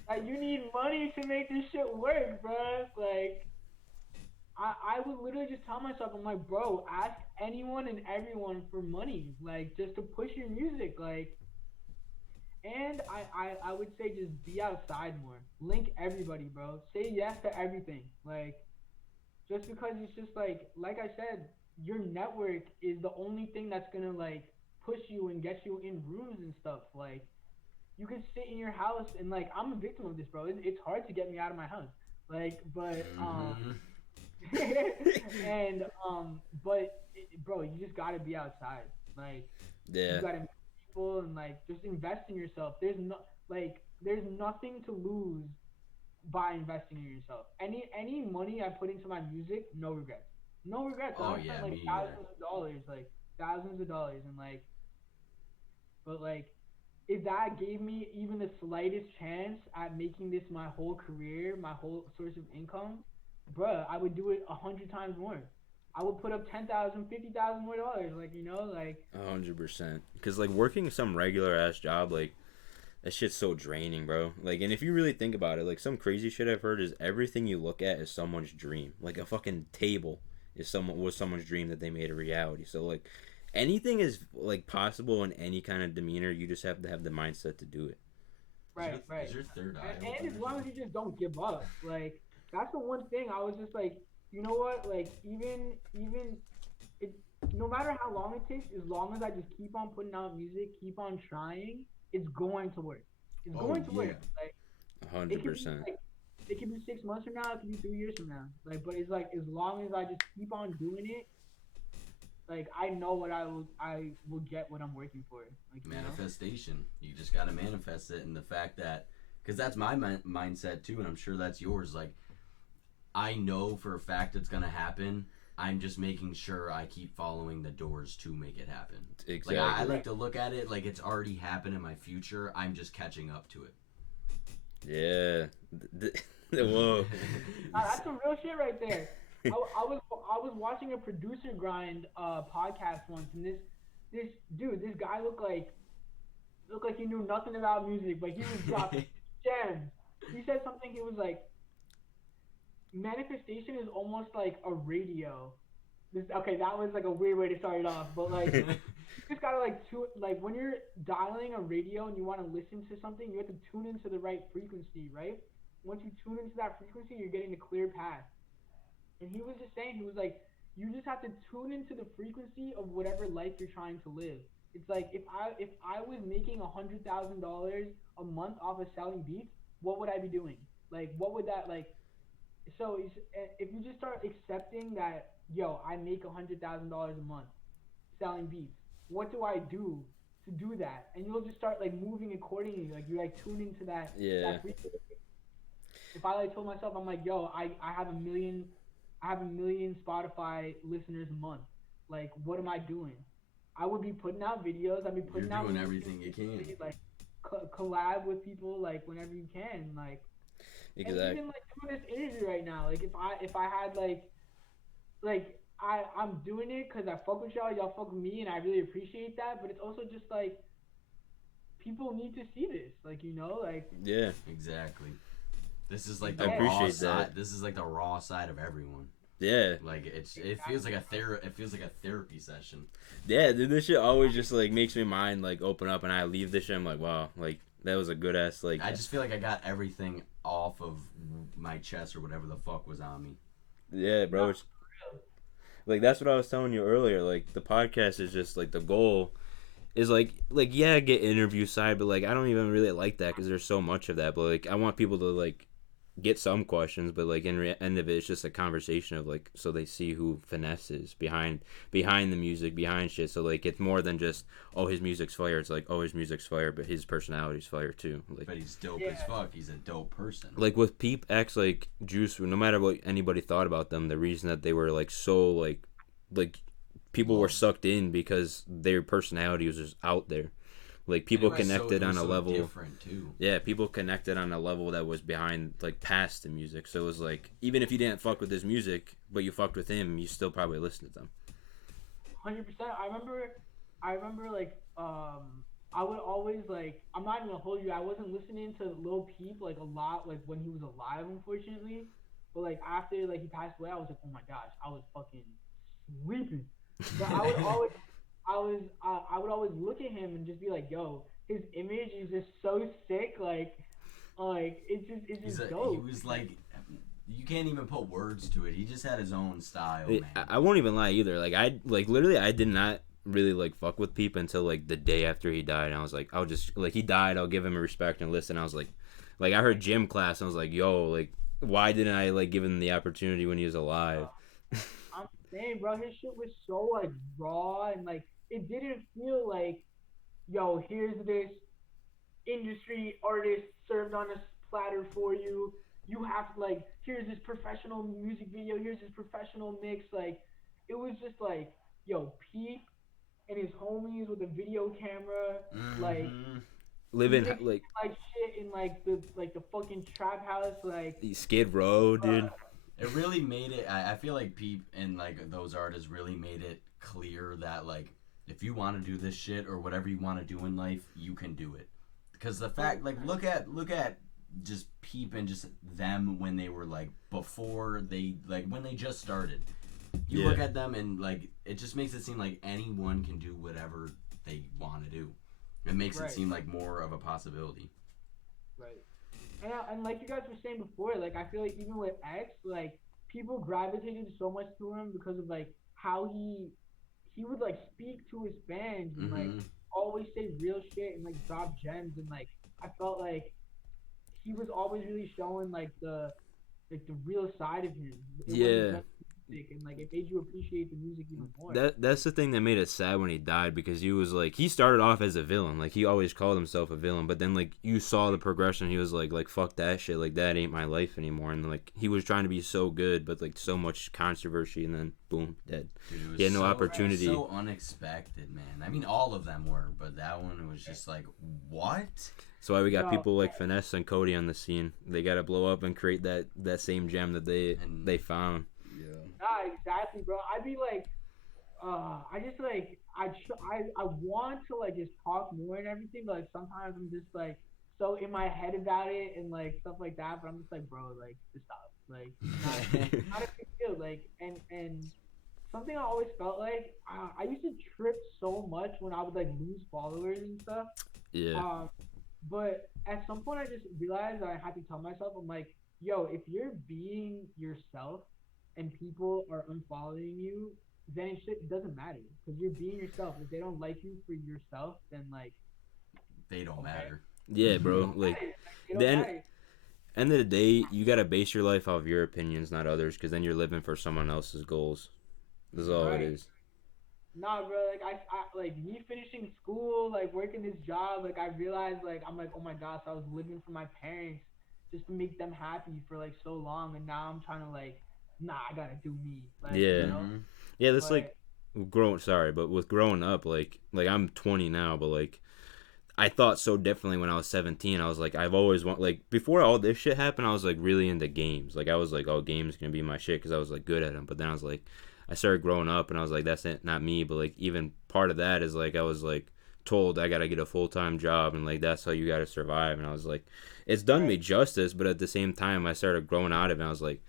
Like, you need money to make this shit work, bro. Like, I would literally just tell myself, I'm like, bro, ask anyone and everyone for money, like, just to push your music, like. And I would say just be outside more. Link everybody, bro. Say yes to everything. Like, just because it's just like I said, your network is the only thing that's gonna like push you and get you in rooms and stuff. Like, you can sit in your house and like I'm a victim of this, bro. It's hard to get me out of my house. Like, but and bro, you just gotta be outside. Like, Yeah. you gotta meet people and like just invest in yourself. There's nothing to lose by investing in yourself. Any money I put into my music, no regrets. No regrets. Oh, I yeah, spent like me either. thousands of dollars, and like, but like, if that gave me even the slightest chance at making this my whole career, my whole source of income, bruh, I would do it 100 times more. I would put up 10,000, 50,000 more dollars, like, you know, like. 100%. Because like working some regular ass job, like that shit's so draining, bro. Like, and if you really think about it, like some crazy shit I've heard is everything you look at is someone's dream. Like a fucking table was someone's dream that they made a reality. So like anything is like possible in any kind of demeanor. You just have to have the mindset to do it. Right. Is your third eye And open as or long as something? you just don't give up, like, that's the one thing I was just like, you know what, like, even it, no matter how long it takes, as long as I just keep on putting out music, keep on trying, it's going to work. It's Oh, going to yeah. work. Like, it could be 100%. like, it could be 6 months from now, it could be 3 years from now. Like, but it's like as long as I just keep on doing it, like, I know I will get what I'm working for. Like, you know? Manifestation. You just got to manifest it, and the fact that, because that's my mindset too, and I'm sure that's yours. Like, I know for a fact it's gonna happen. I'm just making sure I keep following the doors to make it happen. Exactly. Like, I like to look at it like it's already happened in my future. I'm just catching up to it. Yeah. Whoa. That's some real shit right there. I was watching a producer grind podcast once, and this dude, this guy looked like he knew nothing about music, but he was dropping gems. He said something. He was like, manifestation is almost like a radio. Okay, that was like a weird way to start it off, but like, you just gotta like when you're dialing a radio and you want to listen to something, you have to tune into the right frequency, right? Once you tune into that frequency, you're getting a clear path. And he was just saying, he was like, you just have to tune into the frequency of whatever life you're trying to live. It's like, if I was making $100,000 a month off of selling beats, what would I be doing? Like, what would that, like, so if you just start accepting that, yo, I make $100,000 a month selling beats, what do I do to do that? And you'll just start like moving accordingly. Like, you like tune into that. Yeah. That frequency. If I like told myself, I'm like, yo, I have a million Spotify listeners a month. Like, what am I doing? I would be putting out videos. I'd be putting out. You're doing everything you can. Like, collab with people, like, whenever you can, like. Exactly. And even like doing this interview right now, like if I had like I'm doing it because I fuck with y'all fuck with me, and I really appreciate that. But it's also just like people need to see this, like, you know, like. Yeah. Exactly. This is like I the raw appreciate side. that. This is like the raw side of everyone. Yeah. Like, it feels like a therapy session. Yeah, dude, this shit always just like makes my mind like open up, and I leave this shit, I'm like, wow, like that was a good ass like. I just feel like I got everything off of my chest or whatever the fuck was on me. Yeah, bro. It's, like, that's what I was telling you earlier. Like, the podcast is just like the goal is like yeah, get interview side, but like I don't even really like that because there's so much of that. But like I want people to like get some questions, but like end of it, it's just a conversation of like, so they see who Finesse is behind the music, behind shit. So like it's more than just, oh, his music's fire. It's like, oh, his music's fire, but his personality's fire too. Like, But he's dope as fuck. He's a dope person. like with Peep X, like Juice, no matter what anybody thought about them, the reason that they were like so like people were sucked in because their personality was just out there. Like people connected on a level different too. Yeah, people connected on a level that was behind, like, past the music. So it was like, even if you didn't fuck with his music, but you fucked with him, you still probably listened to them. 100%. I remember like I would always like I'm not even gonna hold you. I wasn't listening to Lil Peep like a lot like when he was alive, unfortunately. But like after like he passed away, I was like, oh my gosh, I was fucking sleeping. But I would always look at him and just be like, yo, his image is just so sick. Like it's just dope. He was like, you can't even put words to it. He just had his own style, man. I won't even lie either. Literally, I did not really like fuck with Peep until like the day after he died. And I was like, I'll just like he died. I'll give him a respect and listen. I was like I heard gym class. And I was like, yo, like why didn't I like give him the opportunity when he was alive? I'm saying, bro, his shit was so like raw and like it didn't feel like, yo, here's this industry artist served on a platter for you. You have to like, here's this professional music video, here's this professional mix. Like, it was just like, yo, Pete and his homies with a video camera, like living like shit in like the fucking trap house, like Skid Row, dude. It really made it. I feel like Peep and like those artists really made it clear that like if you want to do this shit or whatever you want to do in life, you can do it. Because the fact, like, look at just Peep and just them when they were like before they like when they just started. You look at them and like it just makes it seem like anyone can do whatever they want to do. It makes it seem like more of a possibility. Right. And like you guys were saying before, like I feel like even with X, like people gravitated so much to him because of like how he would like speak to his fans and like always say real shit and like drop gems, and like I felt like he was always really showing like the real side of him. And like it made you appreciate the music even more. That's the thing that made it sad when he died, because he was like, he started off as a villain, like he always called himself a villain, but then like you saw the progression. He was like fuck that shit, like that ain't my life anymore, and like he was trying to be so good, but like so much controversy, and then boom, dead. Dude, he had no opportunity. So unexpected, man. I mean, all of them were, but that one was just like, what? That's why we got people like Finesse and Cody on the scene. They got to blow up and create that same gem that they found. Yeah. Nah, exactly, bro. I'd be like, I just like, I want to like just talk more and everything, but like sometimes I'm just like so in my head about it and like stuff like that. But I'm just like, bro, like just stop, like not a big deal, like and something I always felt like I used to trip so much when I would like lose followers and stuff. Yeah. But at some point I just realized that I had to tell myself, I'm like, yo, if you're being yourself and people are unfollowing you, then it doesn't matter because you're being yourself. If they don't like you for yourself, then like they don't matter. Yeah, bro. Like then end of the day, you gotta base your life off of your opinions, not others, because then you're living for someone else's goals. That's all it is. Nah, bro. Like I like me finishing school, like working this job. Like I realized, like I'm like, oh my gosh, I was living for my parents just to make them happy for like so long, and now I'm trying to like, nah, I gotta do me. Like, yeah, you know? Yeah. That's like but with growing up, like I'm 20 now, but like I thought so differently when I was 17. I was like, I've always like before all this shit happened, I was like really into games. Like I was like, oh, games gonna be my shit because I was like good at them. But then I was like, I started growing up and I was like, that's not me. But like even part of that is like I was like told I gotta get a full-time job and like that's how you gotta survive. And I was like, it's done me justice, but at the same time I started growing out of it. And I was like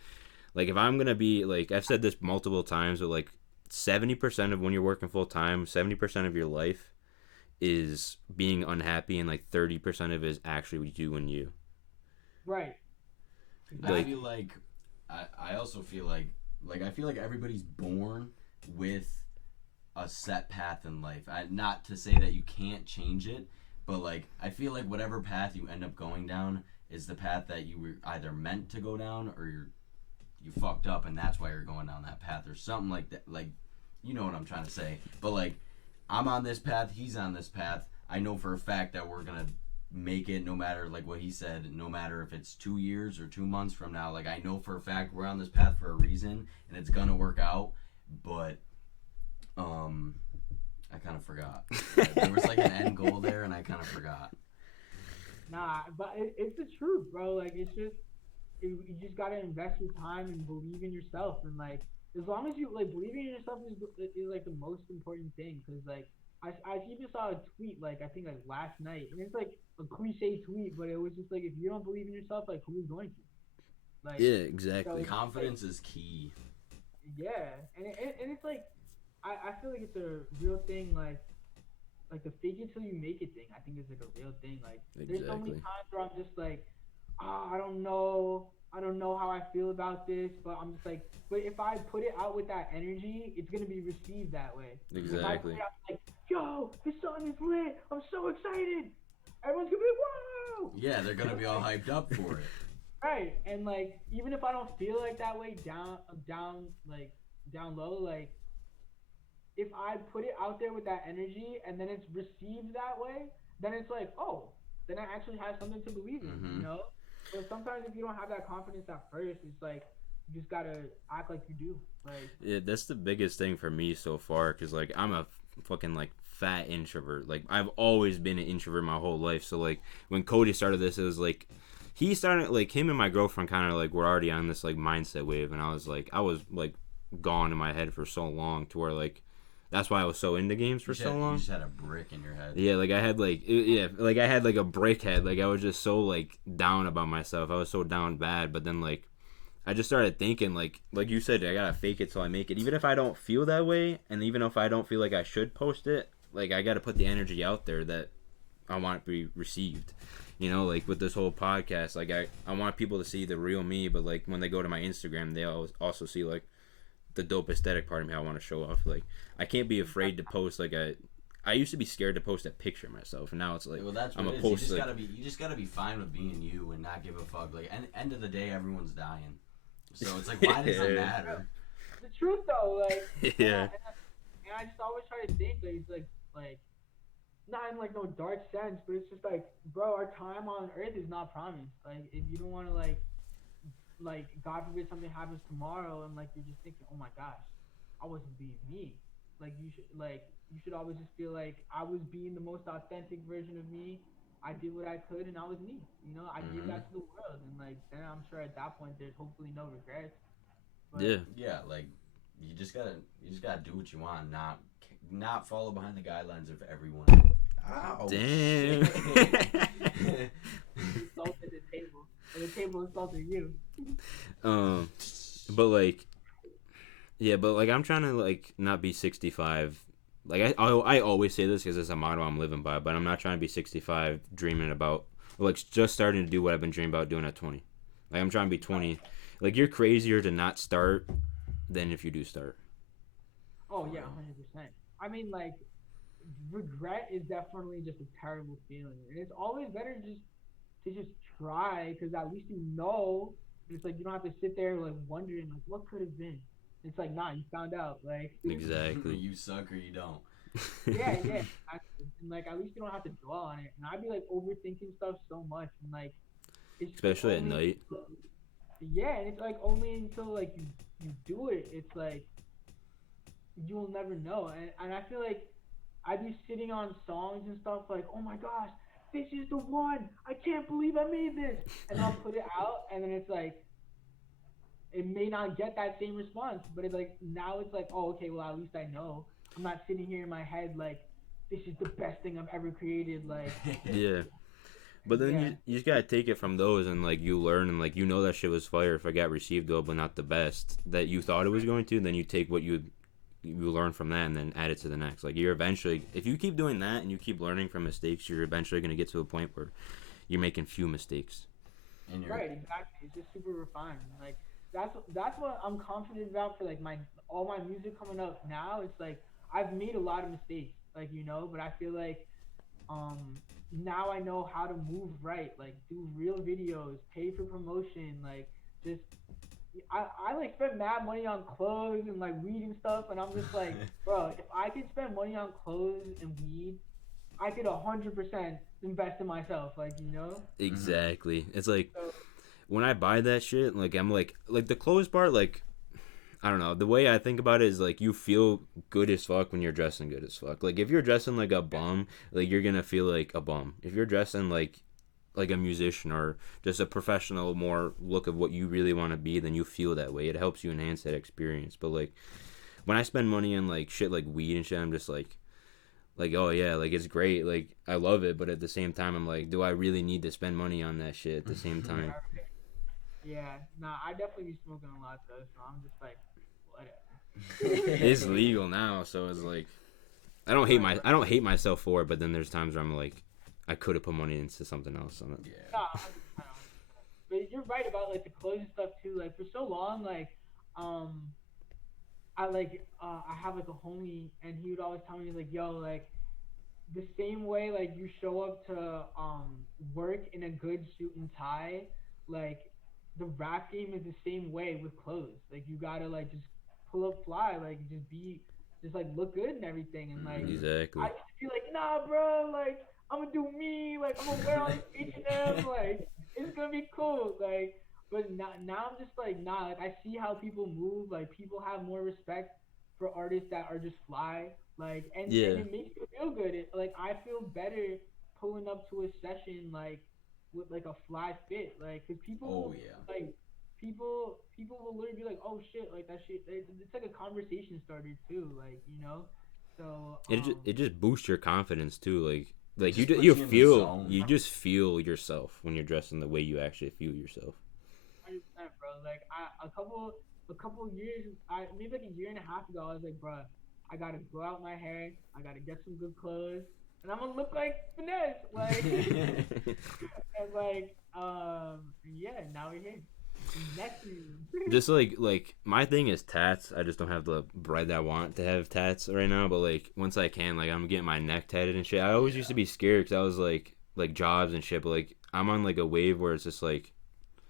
if I'm gonna be like, I've said this multiple times, but like 70% of when you're working full-time, 70% of your life is being unhappy, and like 30% of it is actually you and you. Right. I feel like I also feel like I feel like everybody's born with a set path in life. Not to say that you can't change it, but like I feel like whatever path you end up going down is the path that you were either meant to go down or you fucked up and that's why you're going down that path or something like that. Like, you know what I'm trying to say. But like I'm on this path, he's on this path. I know for a fact that we're gonna make it no matter like what he said, no matter if it's 2 years or 2 months from now. Like I know for a fact we're on this path for a reason and it's gonna work out. But I kind of forgot. There was like an end goal there, and I kind of forgot. Nah, but it's the truth, bro. Like it's just you just gotta invest your time and believe in yourself, and like as long as you like believing in yourself is like the most important thing. Cause like I even saw a tweet like I think like last night, and it's like a cliche tweet, but it was just like if you don't believe in yourself, like who's going to? Like Yeah, exactly. so, Confidence is key. yeah, and it's like I feel like it's a real thing. Like the fake it till you make it thing. I think is like a real thing. Like there's so many Exactly. times where I'm just like, I don't know how I feel about this, but I'm just like, but if I put it out with that energy, it's gonna be received that way. If I put Exactly. it out like, yo, this song is lit, I'm so excited, everyone's gonna be like, whoa. Yeah, they're gonna be all hyped up for it. Right, and like even if I don't feel like that way down low, like if I put it out there with that energy and then it's received that way, then it's like, oh, then I actually have something to believe in, Mm-hmm. you know? But sometimes if you don't have that confidence at first, it's like you just gotta act like you do. Like Yeah, that's the biggest thing for me so far, because like I'm a fucking like fat introvert. Like I've always been an introvert my whole life. So like when Cody started this, it was like he started like him and my girlfriend kind of like were already on this like mindset wave, and I was like gone in my head for so long to where like that's why I was so into games for so You long. just had a brick in your head. Yeah, like I had like I had like a brick head. Like I was just so like down about myself. I was so down bad. But then like I just started thinking like you said, I gotta fake it till I make it. Even if I don't feel that way, and even if I don't feel like I should post it, like I gotta put the energy out there that I want to be received. You know, like with this whole podcast, like I want people to see the real me. But like when they go to my Instagram, they also see like the dope aesthetic part of me I want to show off. Like I can't be afraid to post like I used to be scared to post a picture of myself, and now it's like Well, that's I'm what a it is. post You just gotta be fine with being you and not give a fuck. Like, end of the day, everyone's dying. So it's like, why does it matter? the truth though, like yeah. and I just always try to think like it's like not in like no dark sense, but it's just like, bro, our time on earth is not promised. Like if you don't wanna like God forbid something happens tomorrow and like you're just thinking, oh my gosh, I wasn't being me. Like you should always just feel like I was being the most authentic version of me. I did what I could and I was me. You know, I gave that to the world and like then I'm sure at that point there's hopefully no regrets. But Yeah. Yeah, like you just gotta do what you want, not follow behind the guidelines of everyone. Ow, Damn. shit. you insulted the table. And the table insulted you. But like yeah, but like I'm trying to like not be 65. Like I always say this because it's a motto I'm living by, but I'm not trying to be 65 dreaming about like just starting to do what I've been dreaming about doing at 20. Like I'm trying to be 20. Like you're crazier to not start than if you do start. Oh yeah, 100%. I mean, like, regret is definitely just a terrible feeling, and it's always better to just try, because at least you know. It's like you don't have to sit there like wondering like what could have been. It's like nah, you found out. Like Exactly. You suck or you don't. yeah. And like at least you don't have to dwell on it. And I'd be like overthinking stuff so much, and like it's Especially at only, night. yeah, and it's like only until like you do it, it's like you'll never know. And I feel like I'd be sitting on songs and stuff like, oh my gosh, this is the one. I can't believe I made this. And I'll put it out, and then it's like, it may not get that same response, but it's like, now it's like, oh, okay, well, at least I know. I'm not sitting here in my head like, this is the best thing I've ever created. Like, Yeah. But then yeah. you just gotta take it from those and like you learn and like you know that shit was fire if it got received well but not the best that you thought it was going to, then you take what you learn from that and then add it to the next. Like you're eventually, if you keep doing that and you keep learning from mistakes, you're eventually gonna get to a point where you're making few mistakes. And Right, exactly. It's just super refined. Like that's what I'm confident about for like all my music coming up now. It's like I've made a lot of mistakes, like but I feel like now I know how to move right, like do real videos, pay for promotion, like just I like spend mad money on clothes and like weed and stuff, and I'm just like, bro, if I could spend money on clothes and weed, I could 100% invest in myself, like Exactly. It's like So, when I buy that shit, like I'm like the clothes part, like I don't know. The way I think about it is like you feel good as fuck when you're dressing good as fuck. Like if you're dressing like a bum, like you're gonna feel like a bum. If you're dressing like a musician or just a professional, more look of what you really want to be, then you feel that way. It helps you enhance that experience. But like when I spend money on like shit like weed and shit, I'm just like oh yeah, like it's great, like I love it. But at the same time, I'm like, do I really need to spend money on that shit? At the same time, Yeah, nah, I definitely be smoking a lot though, so I'm just like, whatever. it's legal now, so it's like Right, I don't hate myself for it. But then there's times where I'm like, I could have put money into something else on it. Yeah. nah, 100%, 100%. But you're right about like the clothes and stuff too. Like for so long, like, um, I have like a homie, and he would always tell me like, yo, like the same way like you show up to work in a good suit and tie, like the rap game is the same way with clothes. Like you gotta like just pull up fly, like just like look good and everything. And like I Exactly. used to be like, nah, bro, like I'm gonna do me, like I'm gonna wear all this H&M, like it's gonna be cool, like. But now I'm just like, nah, like I see how people move, like people have more respect for artists that are just fly, like, and Yeah. it makes me feel good. Like I feel better pulling up to a session like with like a fly fit, like, cause Oh people yeah. like people will literally be like, oh shit, like that shit. It's like a conversation starter too, like So It just boosts your confidence too. It You just puts you you in the feel zone. you just feel yourself when you're dressing the way you actually feel yourself. 100%, bro. Like a couple years, I maybe like a year and a half ago, I was like, bro, I gotta grow out my hair. I gotta get some good clothes, and I'm gonna look like Finesse, like, and like, yeah. Now we're here. Next season. Just like my thing is tats. I just don't have the bread that I want to have tats right now. But like once I can, like I'm getting my neck tatted and shit. I always used to Yeah. be scared because I was like jobs and shit. But like I'm on like a wave where it's just like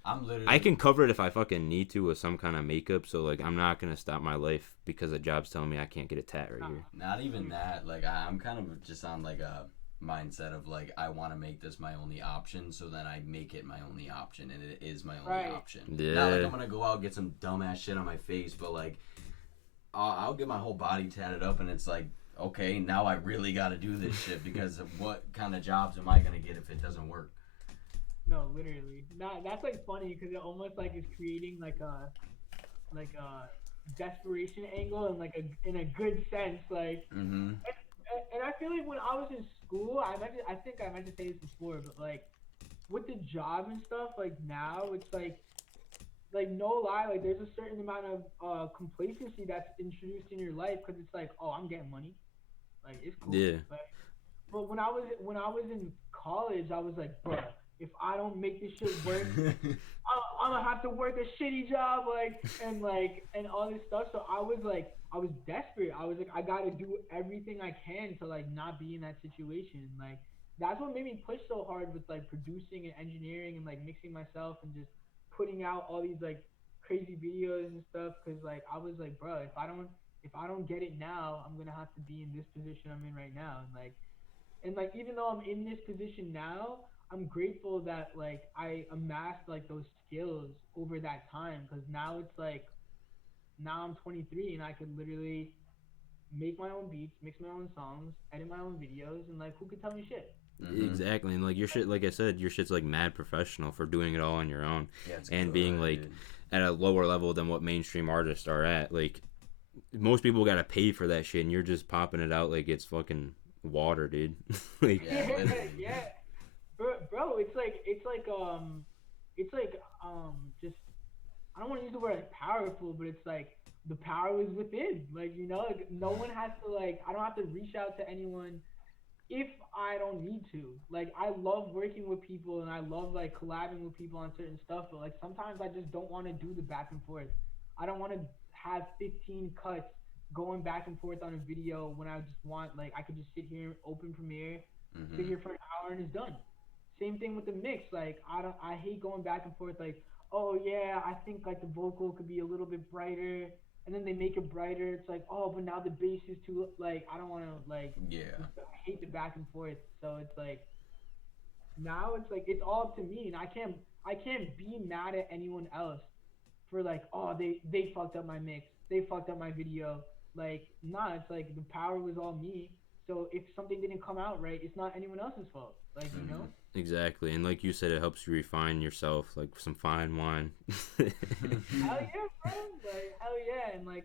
I'm I literally can cover it if I fucking need to with some kind of makeup. So like I'm not gonna stop my life because a job's telling me I can't get a tat right Nah, here. not even that. Like I'm kind of just on like a mindset of like I want to make this my only option, so then I make it my only option, and it is my only right. option. Not like Yeah. I'm gonna go out and get some dumbass shit on my face, but like I'll get my whole body tatted up, and it's like, okay, now I really got to do this shit because of what kind of jobs am I gonna get if it doesn't work? No, literally. Not that's like funny because it almost like is creating like a desperation angle and like a in a good sense, like. Mm-hmm. And I feel like when I was in school, I think I meant to say this before, but like with the job and stuff, like now it's like no lie, like there's a certain amount of complacency that's introduced in your life because it's like, oh, I'm getting money, like it's cool. Yeah. But when I was in college, I was like, bro, if I don't make this shit work, I'm gonna have to work a shitty job, and all this stuff. So I was desperate. I was like, I gotta do everything I can to like not be in that situation. Like that's what made me push so hard with like producing and engineering and like mixing myself and just putting out all these like crazy videos and stuff. Cause like I was like, bro, if I don't get it now, I'm gonna have to be in this position I'm in right now, and like even though I'm in this position now, I'm grateful that like I amassed like those skills over that time because now it's like now I'm 23 and I could literally make my own beats, mix my own songs, edit my own videos, and like who could tell me shit? Mm-hmm. Exactly. And like your shit, like I said, your shit's like mad professional for doing it all on your own Yeah, it's and being like good. at a lower level than what mainstream artists are at. Like most people gotta pay for that shit, and you're just popping it out like it's fucking water, dude. Like, Yeah, literally. Yeah, bro, it's like just I don't want to use the word like powerful, but it's like the power is within. Like like no one has to like I don't have to reach out to anyone if I don't need to. Like I love working with people and I love like collabing with people on certain stuff, but like sometimes I just don't want to do the back and forth. I don't want to have 15 cuts going back and forth on a video when I just want like I could just sit here, open Premiere, sit Mm-hmm. here for an hour and it's done. Same thing with the mix. Like I hate going back and forth like, oh yeah, I think like the vocal could be a little bit brighter, and then they make it brighter. It's like, oh, but now the bass is too like I don't want to like Yeah. I hate the back and forth. So it's like now it's like it's all up to me, and I can't be mad at anyone else for like oh they fucked up my mix. they fucked up my video. Like, nah, it's like the power was all me. So if something didn't come out right, it's not anyone else's fault. Like, you know? Mm-hmm. Exactly, and like you said, it helps you refine yourself, like some fine wine. Hell yeah, bro. Like, hell yeah. And like,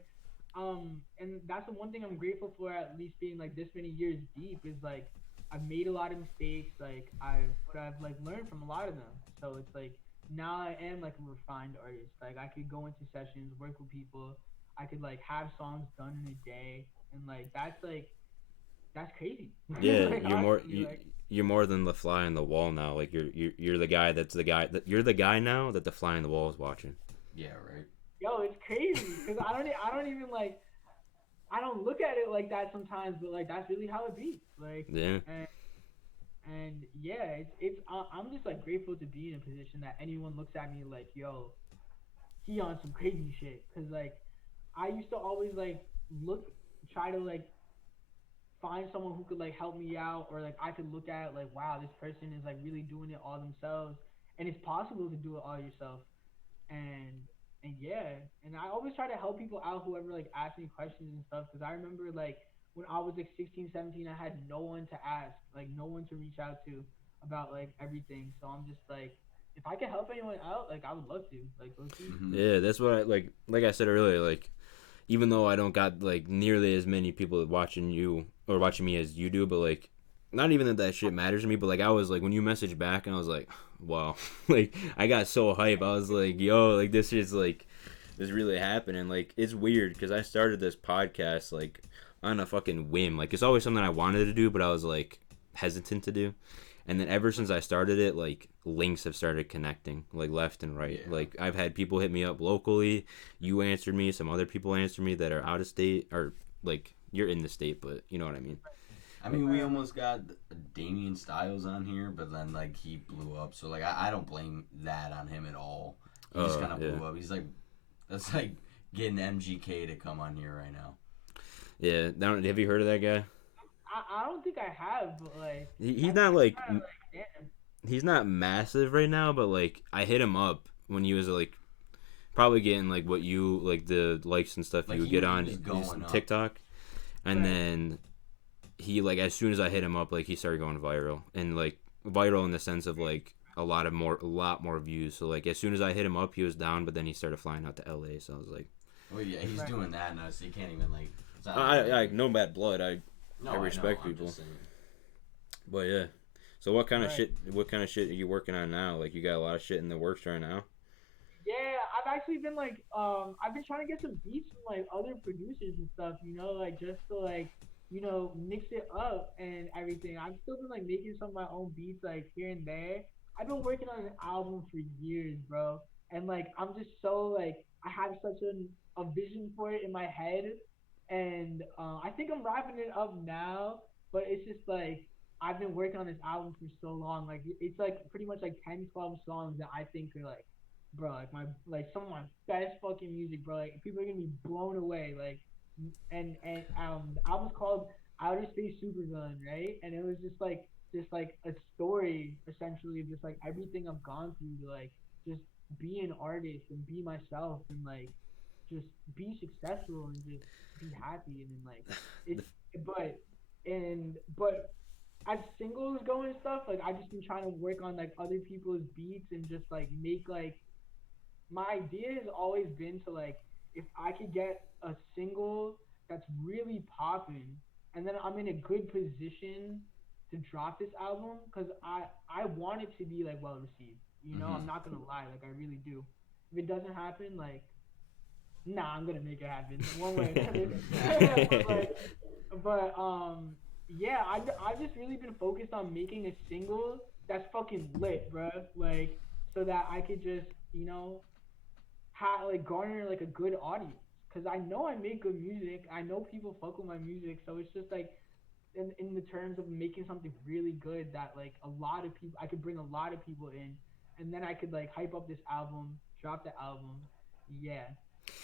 and that's the one thing I'm grateful for, at least being like this many years deep, is like I've made a lot of mistakes, I've like learned from a lot of them. So it's like now I am like a refined artist. Like I could go into sessions, work with people, I could like have songs done in a day, and like that's crazy. Yeah, Like honestly, like you're more than the fly on the wall now. Like you're the guy that's the guy that you're the guy now that the fly on the wall is watching. Yeah, right. yo, it's crazy because I don't even like I don't look at it like that sometimes, but like that's really how it be. Like, Yeah, and yeah, I'm just like grateful to be in a position that anyone looks at me like, yo, he on some crazy shit. Cause like I used to always like look, try to like find someone who could like help me out, or like I could look at it like, wow, this person is like really doing it all themselves, and it's possible to do it all yourself. and and yeah, and I always try to help people out, whoever like asks me questions and stuff, because I remember like when I was like 16, 17, I had no one to ask, like no one to reach out to about like everything. So I'm just like, if I can help anyone out, like I would love to, like go see. Mm-hmm. yeah. That's what I like. Like I said earlier, like even though I don't got like nearly as many people watching you or watching me as you do, but like not even that that shit matters to me, but like I was like when you messaged back and I was like, wow, like I got so hype. I was like, yo, like this is like this really happening. Like it's weird because I started this podcast like on a fucking whim. Like it's always something I wanted to do, but I was like hesitant to do. And then ever since I started it, like links have started connecting, like left and right. Yeah. Like I've had people hit me up locally. You answered me. Some other people answered me that are out of state, or like you're in the state, but you know what I mean. I mean, we almost got Damian Styles on here, but then like he blew up. So like I don't blame that on him at all. He just kind of Yeah. blew up. He's like, that's like getting MGK to come on here right now. Yeah. Now, have you heard of that guy? I don't think I have, but like He's I not like kind of like damn. he's not massive right now, but like I hit him up when he was like probably getting like what you like the likes and stuff Like you would he get was on just going up. TikTok, and Right. then he like as soon as I hit him up, like he started going viral, and like viral in the sense of like a lot more views. So like as soon as I hit him up, he was down, but then he started flying out to LA. So I was like, Well, yeah, he's Right. doing that now, so you can't even like. It's not I no bad blood. no, I respect I'm people. just saying. But yeah. So what kind of Right. shit? What kind of shit are you working on now? Like you got a lot of shit in the works right now. Yeah, I've actually been like, I've been trying to get some beats from like other producers and stuff, you know, like just to like, you know, mix it up and everything. I've still been like making some of my own beats like here and there. I've been working on an album for years, bro, and like I'm just so like I have such a vision for it in my head, and I think I'm wrapping it up now, but it's just like I've been working on this album for so long. Like it's like pretty much like 10, 12 songs that I think are like, bro, like my like some of my best fucking music, bro. Like people are gonna be blown away. Like, and the album's called Outer Space Supervillain, right? And it was just like a story essentially of just like everything I've gone through to like just be an artist and be myself and like just be successful and just be happy, and then like it's but but as singles go and stuff, like I just been trying to work on like other people's beats and just like make like my idea has always been to like if I could get a single that's really popping, and then I'm in a good position to drop this album because I want it to be like well received. You know, Mm-hmm. I'm not gonna lie, like I really do. If it doesn't happen, like nah, I'm gonna make it happen one way or another. But yeah, I just really been focused on making a single that's fucking lit, bro. Like so that I could just you know like garner like a good audience. Cause I know I make good music. I know people fuck with my music. So it's just like in the terms of making something really good that like a lot of people I could bring a lot of people in, and then I could like hype up this album, drop the album. Yeah.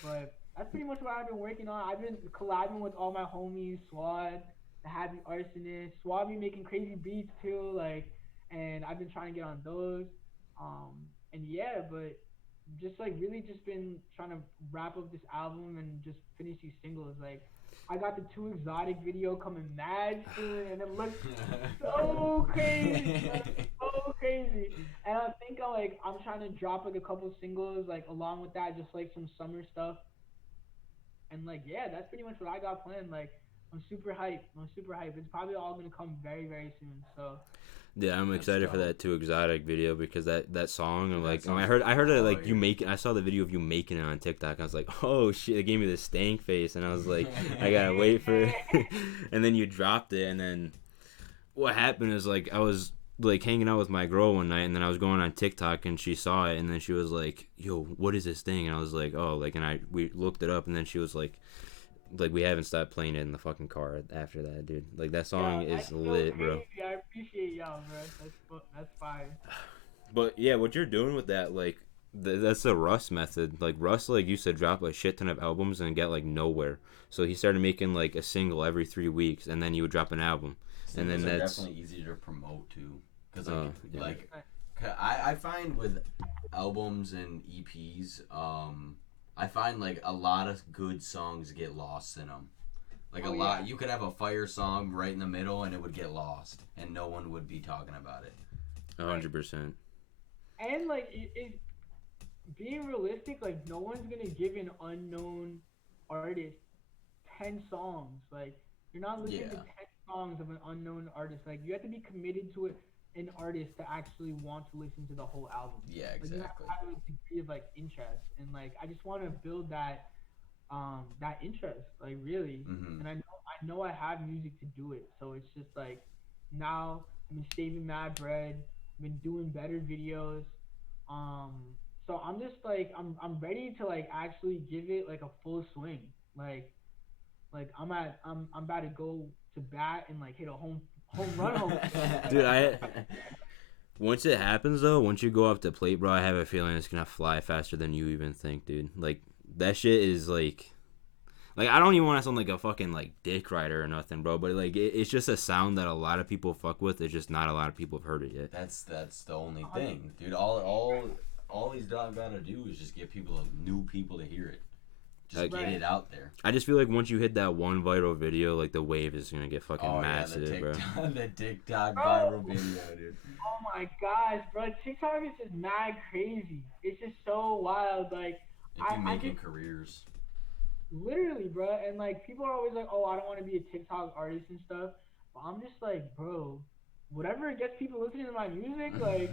But that's pretty much what I've been working on. I've been collabing with all my homies, Swad, the Happy Arsonist. Swad be making crazy beats too, like and I've been trying to get on those. And yeah, but just like really just been trying to wrap up this album and just finish these singles. Like I got the Too Exotic video coming mad soon, and it looks so crazy, bro. So crazy. And I think I'm trying to drop like a couple singles like along with that, just like some summer stuff. And like yeah, that's pretty much what I got planned. Like I'm super hyped. I'm super hyped. It's probably all gonna come very very soon. So Yeah, I'm That's excited for dope. that Too Exotic video because that song and Dude, that like sounds I heard it like you fire. make I saw the video of you making it on TikTok. I was like, oh shit, it gave me the stank face, and I was like, I gotta wait for it. And then you dropped it, and then what happened is like I was like hanging out with my girl one night, and then I was going on TikTok, and she saw it, and then she was like, yo, what is this thing? And I was like, oh, like, and we looked it up, and then she was like we haven't stopped playing it in the fucking car after that, dude. Like that song yeah, is that's so lit, bro. crazy. I appreciate y'all, bro. That's fire. But yeah, what you're doing with that, like, that's the Russ method. Like Russ, like you said, dropped a shit ton of albums and get like nowhere. So he started making like a single every 3 weeks, and then he would drop an album, and then Singles are that's definitely easier to promote too, because yeah. like I find with albums and EPs, I find like a lot of good songs get lost in them. Like Oh a yeah. lot, you could have a fire song right in the middle and it would get lost, and no one would be talking about it. 100%. And like being realistic, like no one's gonna give an unknown artist 10 songs. Like you're not listening to Yeah, 10 songs of an unknown artist. Like you have to be committed to it, an artist to actually want to listen to the whole album. yeah, Like you have to exactly. have a degree of like interest, and like I just want to build that interest, like really. Hmm. And I know I have music to do it. So it's just like now I've been saving mad bread, I've been doing better videos. Um so I'm just like I'm ready to like actually give it like a full swing. Like I'm about to go to bat and like hit a home run home. Dude, I once it happens though, once you go up to plate, bro, I have a feeling it's gonna fly faster than you even think, dude. Like that shit is like I don't even want to sound like a fucking like dick rider or nothing, bro. But like it's just a sound that a lot of people fuck with. It's just not a lot of people have heard it yet. That's the only 100. thing, dude. All he's done gotta do is just get new people to hear it. Just Like, get Right. it out there. I just feel like once you hit that one viral video, like the wave is gonna get fucking Oh yeah, massive, bro. The TikTok Bro, viral video, dude. oh my gosh, bro, TikTok is just mad crazy. It's just so wild. Like If you I making just careers. literally, bro, and like people are always like, "Oh, I don't want to be a TikTok artist and stuff," but I'm just like, bro, whatever gets people listening to my music, like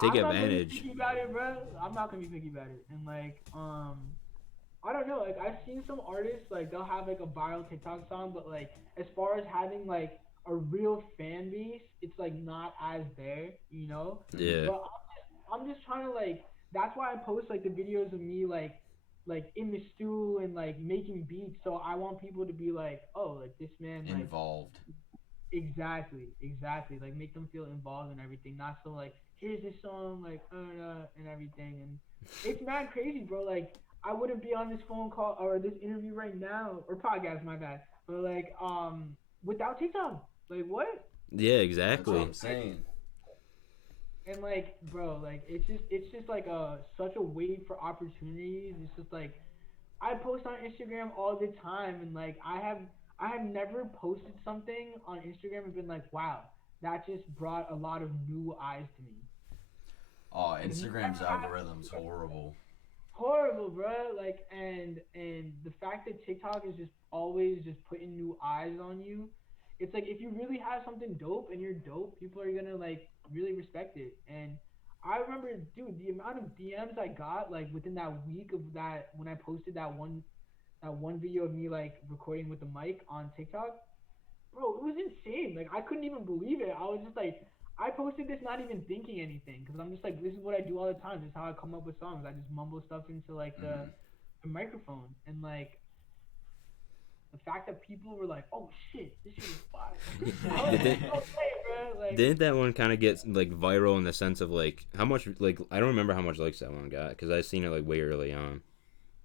Take I'm not gonna be advantage. picky about it, bro. I'm not gonna be picky about it, and like, I don't know, like I've seen some artists like they'll have like a viral TikTok song, but like as far as having like a real fan base, it's like not as there, you know. Yeah. But I'm just trying to like. That's why I post like the videos of me like in the stew and like making beats. So I want people to be like, oh, like this man, like Involved. exactly, like make them feel involved and everything. Not so like here's this song, like and everything. And it's mad crazy, bro. Like I wouldn't be on this phone call or this interview right now or podcast, my bad. But like without TikTok, like what? Yeah, That's what exactly. I'm saying. And like, bro, like it's just like such a wave for opportunities. It's just like I post on Instagram all the time, and like I have never posted something on Instagram and been like, wow, that just brought a lot of new eyes to me. Oh, Like Instagram's never happened. algorithm's horrible. Horrible, bro. Like and the fact that TikTok is just always just putting new eyes on you. It's like if you really have something dope and you're dope, people are gonna like really respect it. And I remember, dude, the amount of DMs I got like within that week of that when I posted that one video of me like recording with the mic on TikTok, bro, it was insane. Like I couldn't even believe it. I was just like, I posted this not even thinking anything because I'm just like, this is what I do all the time. This is how I come up with songs. I just mumble stuff into like the, Hmm. the microphone, and like the fact that people were like, oh shit, this shit is fire. I was like, Didn't okay, bro. Like didn't that one kind of get like viral in the sense of like how much like I don't remember how much likes that one got because I seen it like way early on.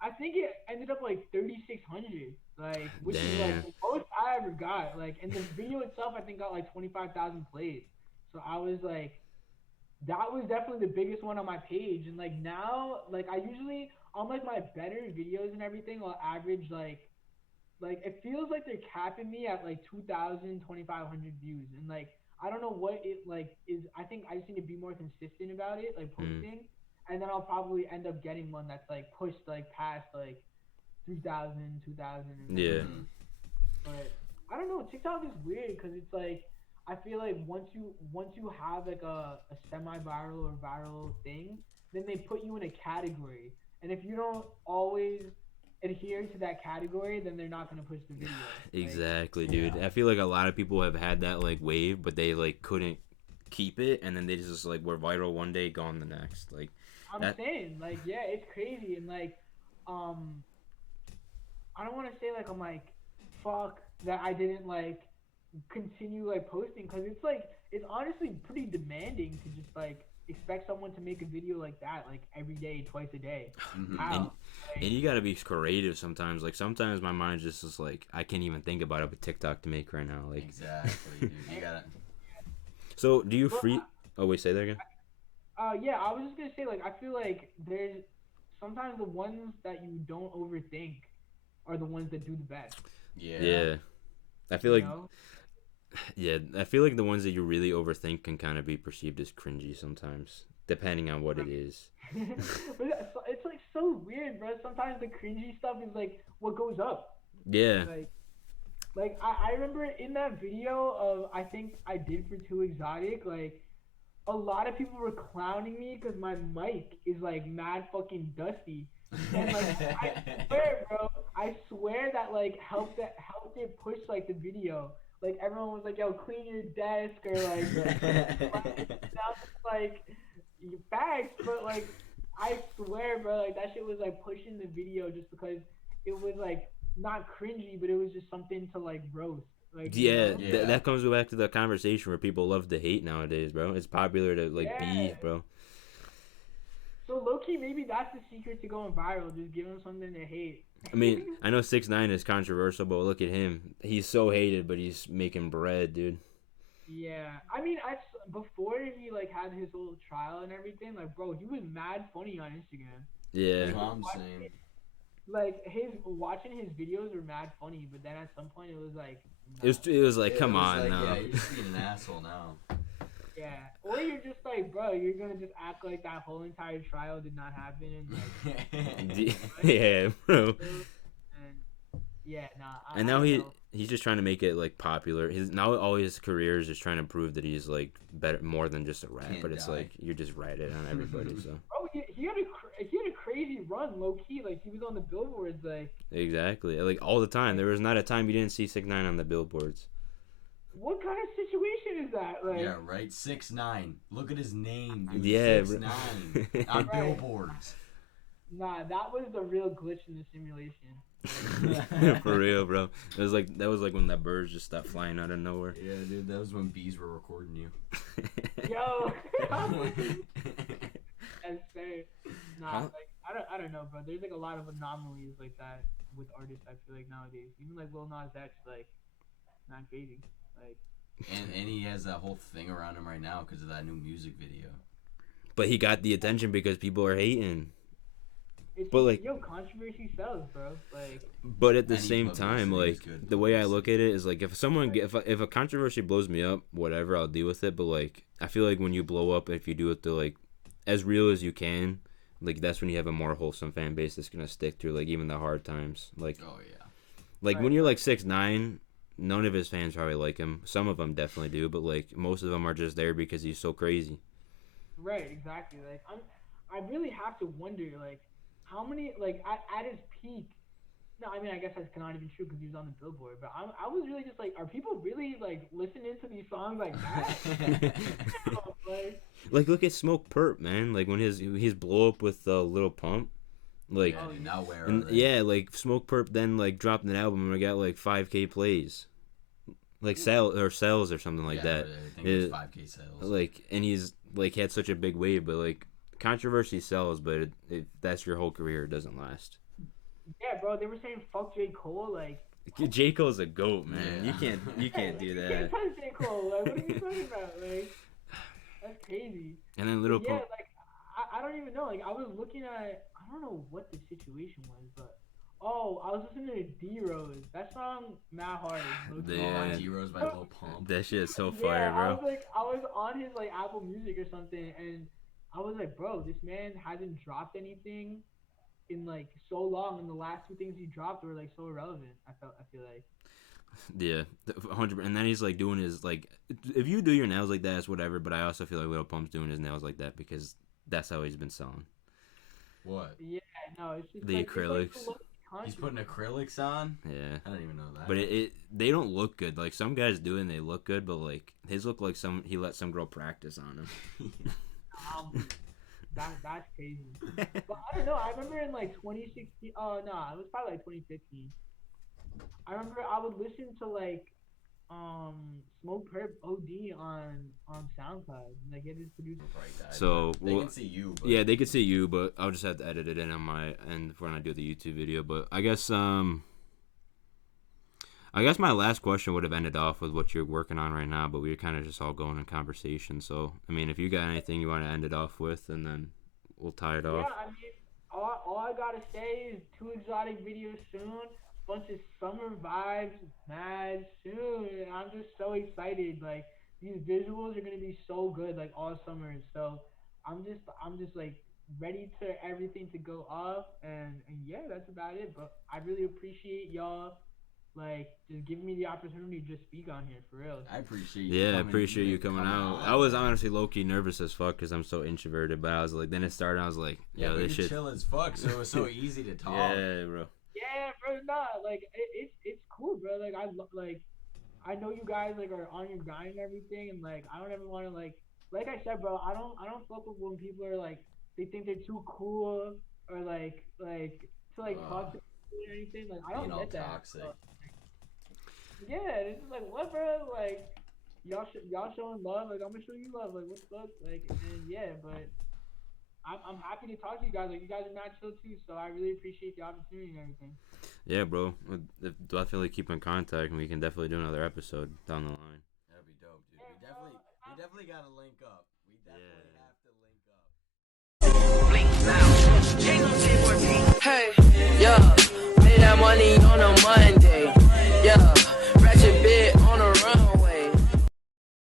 I think it ended up like 3,600, like which is like Damn. the most I ever got. Like, and the video itself I think got like 25,000 plays. So I was like, that was definitely the biggest one on my page. And like now, like I usually on like my better videos and everything, I'll average like it feels like they're capping me at like 2,000, 2,500 views, and like I don't know what it like is. I think I just need to be more consistent about it, like Mm. posting, and then I'll probably end up getting one that's like pushed like past like 3,000, 2,000, and Yeah. everything. But I don't know. TikTok is weird because it's like I feel like once you have like a semi-viral or viral thing, then they put you in a category, and if you don't always adhere to that category, then they're not gonna push the video. Like, Exactly, dude. I feel like a lot of people have had that like wave, but they like couldn't keep it, and then they just like were viral one day, gone the next. Like I'm that. saying, like, yeah, it's crazy, and like, um, I don't want to say like I'm like, fuck that I didn't like continue like posting because it's like it's honestly pretty demanding to just like expect someone to make a video like that like every day, twice a day. Mhm. How? And, Like, and you gotta be creative sometimes. Like sometimes my mind just is like I can't even think about a TikTok to make right now. Like Exactly, dude. You gotta. so, do you but, free? Oh wait, say that again. yeah, I was just gonna say like I feel like there's sometimes the ones that you don't overthink are the ones that do the best. Yeah. Yeah, I feel You like know? I feel like the ones that you really overthink can kind of be perceived as cringy sometimes, depending on what it is. But it's like so weird, bro. Sometimes the cringy stuff is like what goes up. Yeah, Like I remember in that video of I think I did for Too Exotic, like a lot of people were clowning me because my mic is like mad fucking dusty. And like I swear, bro, I swear that like helped it push like the video. Like everyone was like, "Yo, clean your desk," or sounds like facts, but like I swear, bro, like that shit was like pushing the video just because it was like not cringy, but it was just something to like roast, like you yeah. know? Yeah. That comes back to the conversation where people love to hate nowadays, bro. It's popular to like Yeah. beef, bro. So low key, maybe that's the secret to going viral. Just give them something to hate. I mean, I know 6ix9ine is controversial, but look at him. He's so hated, but he's making bread, dude. Yeah, I mean, before he like had his whole trial and everything, like bro, he was mad funny on Instagram. Yeah, That's what I'm saying. Like his watching his videos were mad funny, but then at some point it was like, it was like, It come was on, like, now. Yeah, you're just being an asshole now. yeah, or you're just like, bro, you're gonna just act like that whole entire trial did not happen, and like, Yeah, bro. and yeah, nah. And I now don't know. he's just trying to make it like popular. His now all his career is just trying to prove that he's like better, more than just a rat. Can't But it's die. like you're just ratted on everybody. So Bro, he had a crazy run, low key. Like he was on the billboards, like exactly, like all the time. There was not a time you didn't see 6ix9ine on the billboards. what kind of situation is that? Like, Yeah, right. 6ix9ine. Look at his name, dude. Yeah, 6ix9ine on Right. billboards. nah, that was the real glitch in the simulation. For real, bro. It was like that was like when that birds just stopped flying out of nowhere. Yeah, dude. That was when bees were recording you. Yo, that's fair. Nah, Huh? like I don't know, bro. There's like a lot of anomalies like that with artists. I feel like nowadays, even like Lil Nas X, like not crazy. Like, and he has that whole thing around him right now because of that new music video. But he got the attention because people are hating. it's But, like- yo, controversy sells, bro. Like, But at the Any same publicity time, is like good the way I publicity. look at it is like if a controversy blows me up, whatever, I'll deal with it. But like I feel like when you blow up, if you do it to like as real as you can, like that's when you have a more wholesome fan base that's gonna stick through like even the hard times. Like Oh yeah. when Right. you're like 6ix9ine, none of his fans probably like him. Some of them definitely do, but like most of them are just there because he's so crazy. right, exactly. Like, I really have to wonder, like, how many, like, at his peak. No, I mean, I guess that's not even true because he was on the Billboard. But I was really just like, are people really like listening to these songs like that? Like, Like look at Smoke Perp, man. Like when his blow up with Little Pump, like Yeah, dude, now where? and are they? yeah, like Smoke Perp then like dropped an album and we got like 5K plays, like sales or something like Yeah, that. I think it was It- 5K sales. Like and he's like had such a big wave, but like controversy sells, but if that's your whole career, it doesn't last. yeah, bro, they were saying fuck J. Cole. Like, J. Cole's a goat, man. Yeah. You can't do you that. can't touch J. Cole. Like, what are you talking about? Like, That's crazy. And then Little Yeah, Pump. like I don't even know. Like I was looking at, I don't know what the situation was, but oh, I was listening to D Rose. That song, mad hard. Yeah. D-Rose by Lil Pump. That shit's so Yeah, fire, I bro. was like, I was on his like Apple Music or something, and I was like, bro, this man hasn't dropped anything in like so long, and the last two things he dropped were like so irrelevant. I feel like. Yeah, 100%. And then he's like doing his like, if you do your nails like that, it's whatever. But I also feel like Lil Pump's doing his nails like that because that's how he's been selling. What? Yeah, no, it's just The like, acrylics. It's like He's putting acrylics on? Yeah. I don't even know that. But they don't look good. Like some guys do and they look good, but like his look like he let some girl practice on him. That's crazy. But I don't know. I remember in like 2016. Oh no, it was probably like 2015. I remember I would listen to like Smoke Perp OD on SoundCloud. Like it is produced. Right, guys. So they can see you. But... Yeah, they can see you, but I'll just have to edit it in on my end when I do the YouTube video. But I guess my last question would have ended off with what you're working on right now, but we were kind of just all going in conversation. So I mean, if you got anything you want to end it off with, and then we'll tie it off. Yeah, I mean, all I gotta say is 2 exotic videos soon. Bunch of summer vibes, mad soon. And I'm just so excited. Like these visuals are gonna be so good, like all summer. So I'm just like ready to everything to go up, and yeah, that's about it. But I really appreciate y'all like just giving me the opportunity to just speak on here for real. I appreciate you. Yeah, I appreciate you coming out. I was honestly low key nervous as fuck because I'm so introverted, but I was like, then it started. I was like, yeah, this shit chill as fuck. So it was so easy to talk. Yeah, bro. Yeah, bro, nah, like it's cool, bro. Like I know you guys like are on your grind and everything, and like I don't ever want to like I said, bro. I don't fuck with when people are like they think they're too cool or like to like talk to people or anything. Like I don't get that. Toxic. Yeah, it's just like what, bro? Like y'all showing love. Like I'm gonna show you love. Like what the fuck? Like and yeah, but. I'm happy to talk to you guys. Like you guys are mad chill too, so I really appreciate the opportunity and everything. Yeah, bro. We'll definitely keep in contact, and we can definitely do another episode down the line. That'd be dope, dude. We definitely gotta link up. We definitely have to link up. Hey, yeah, made that money on the money.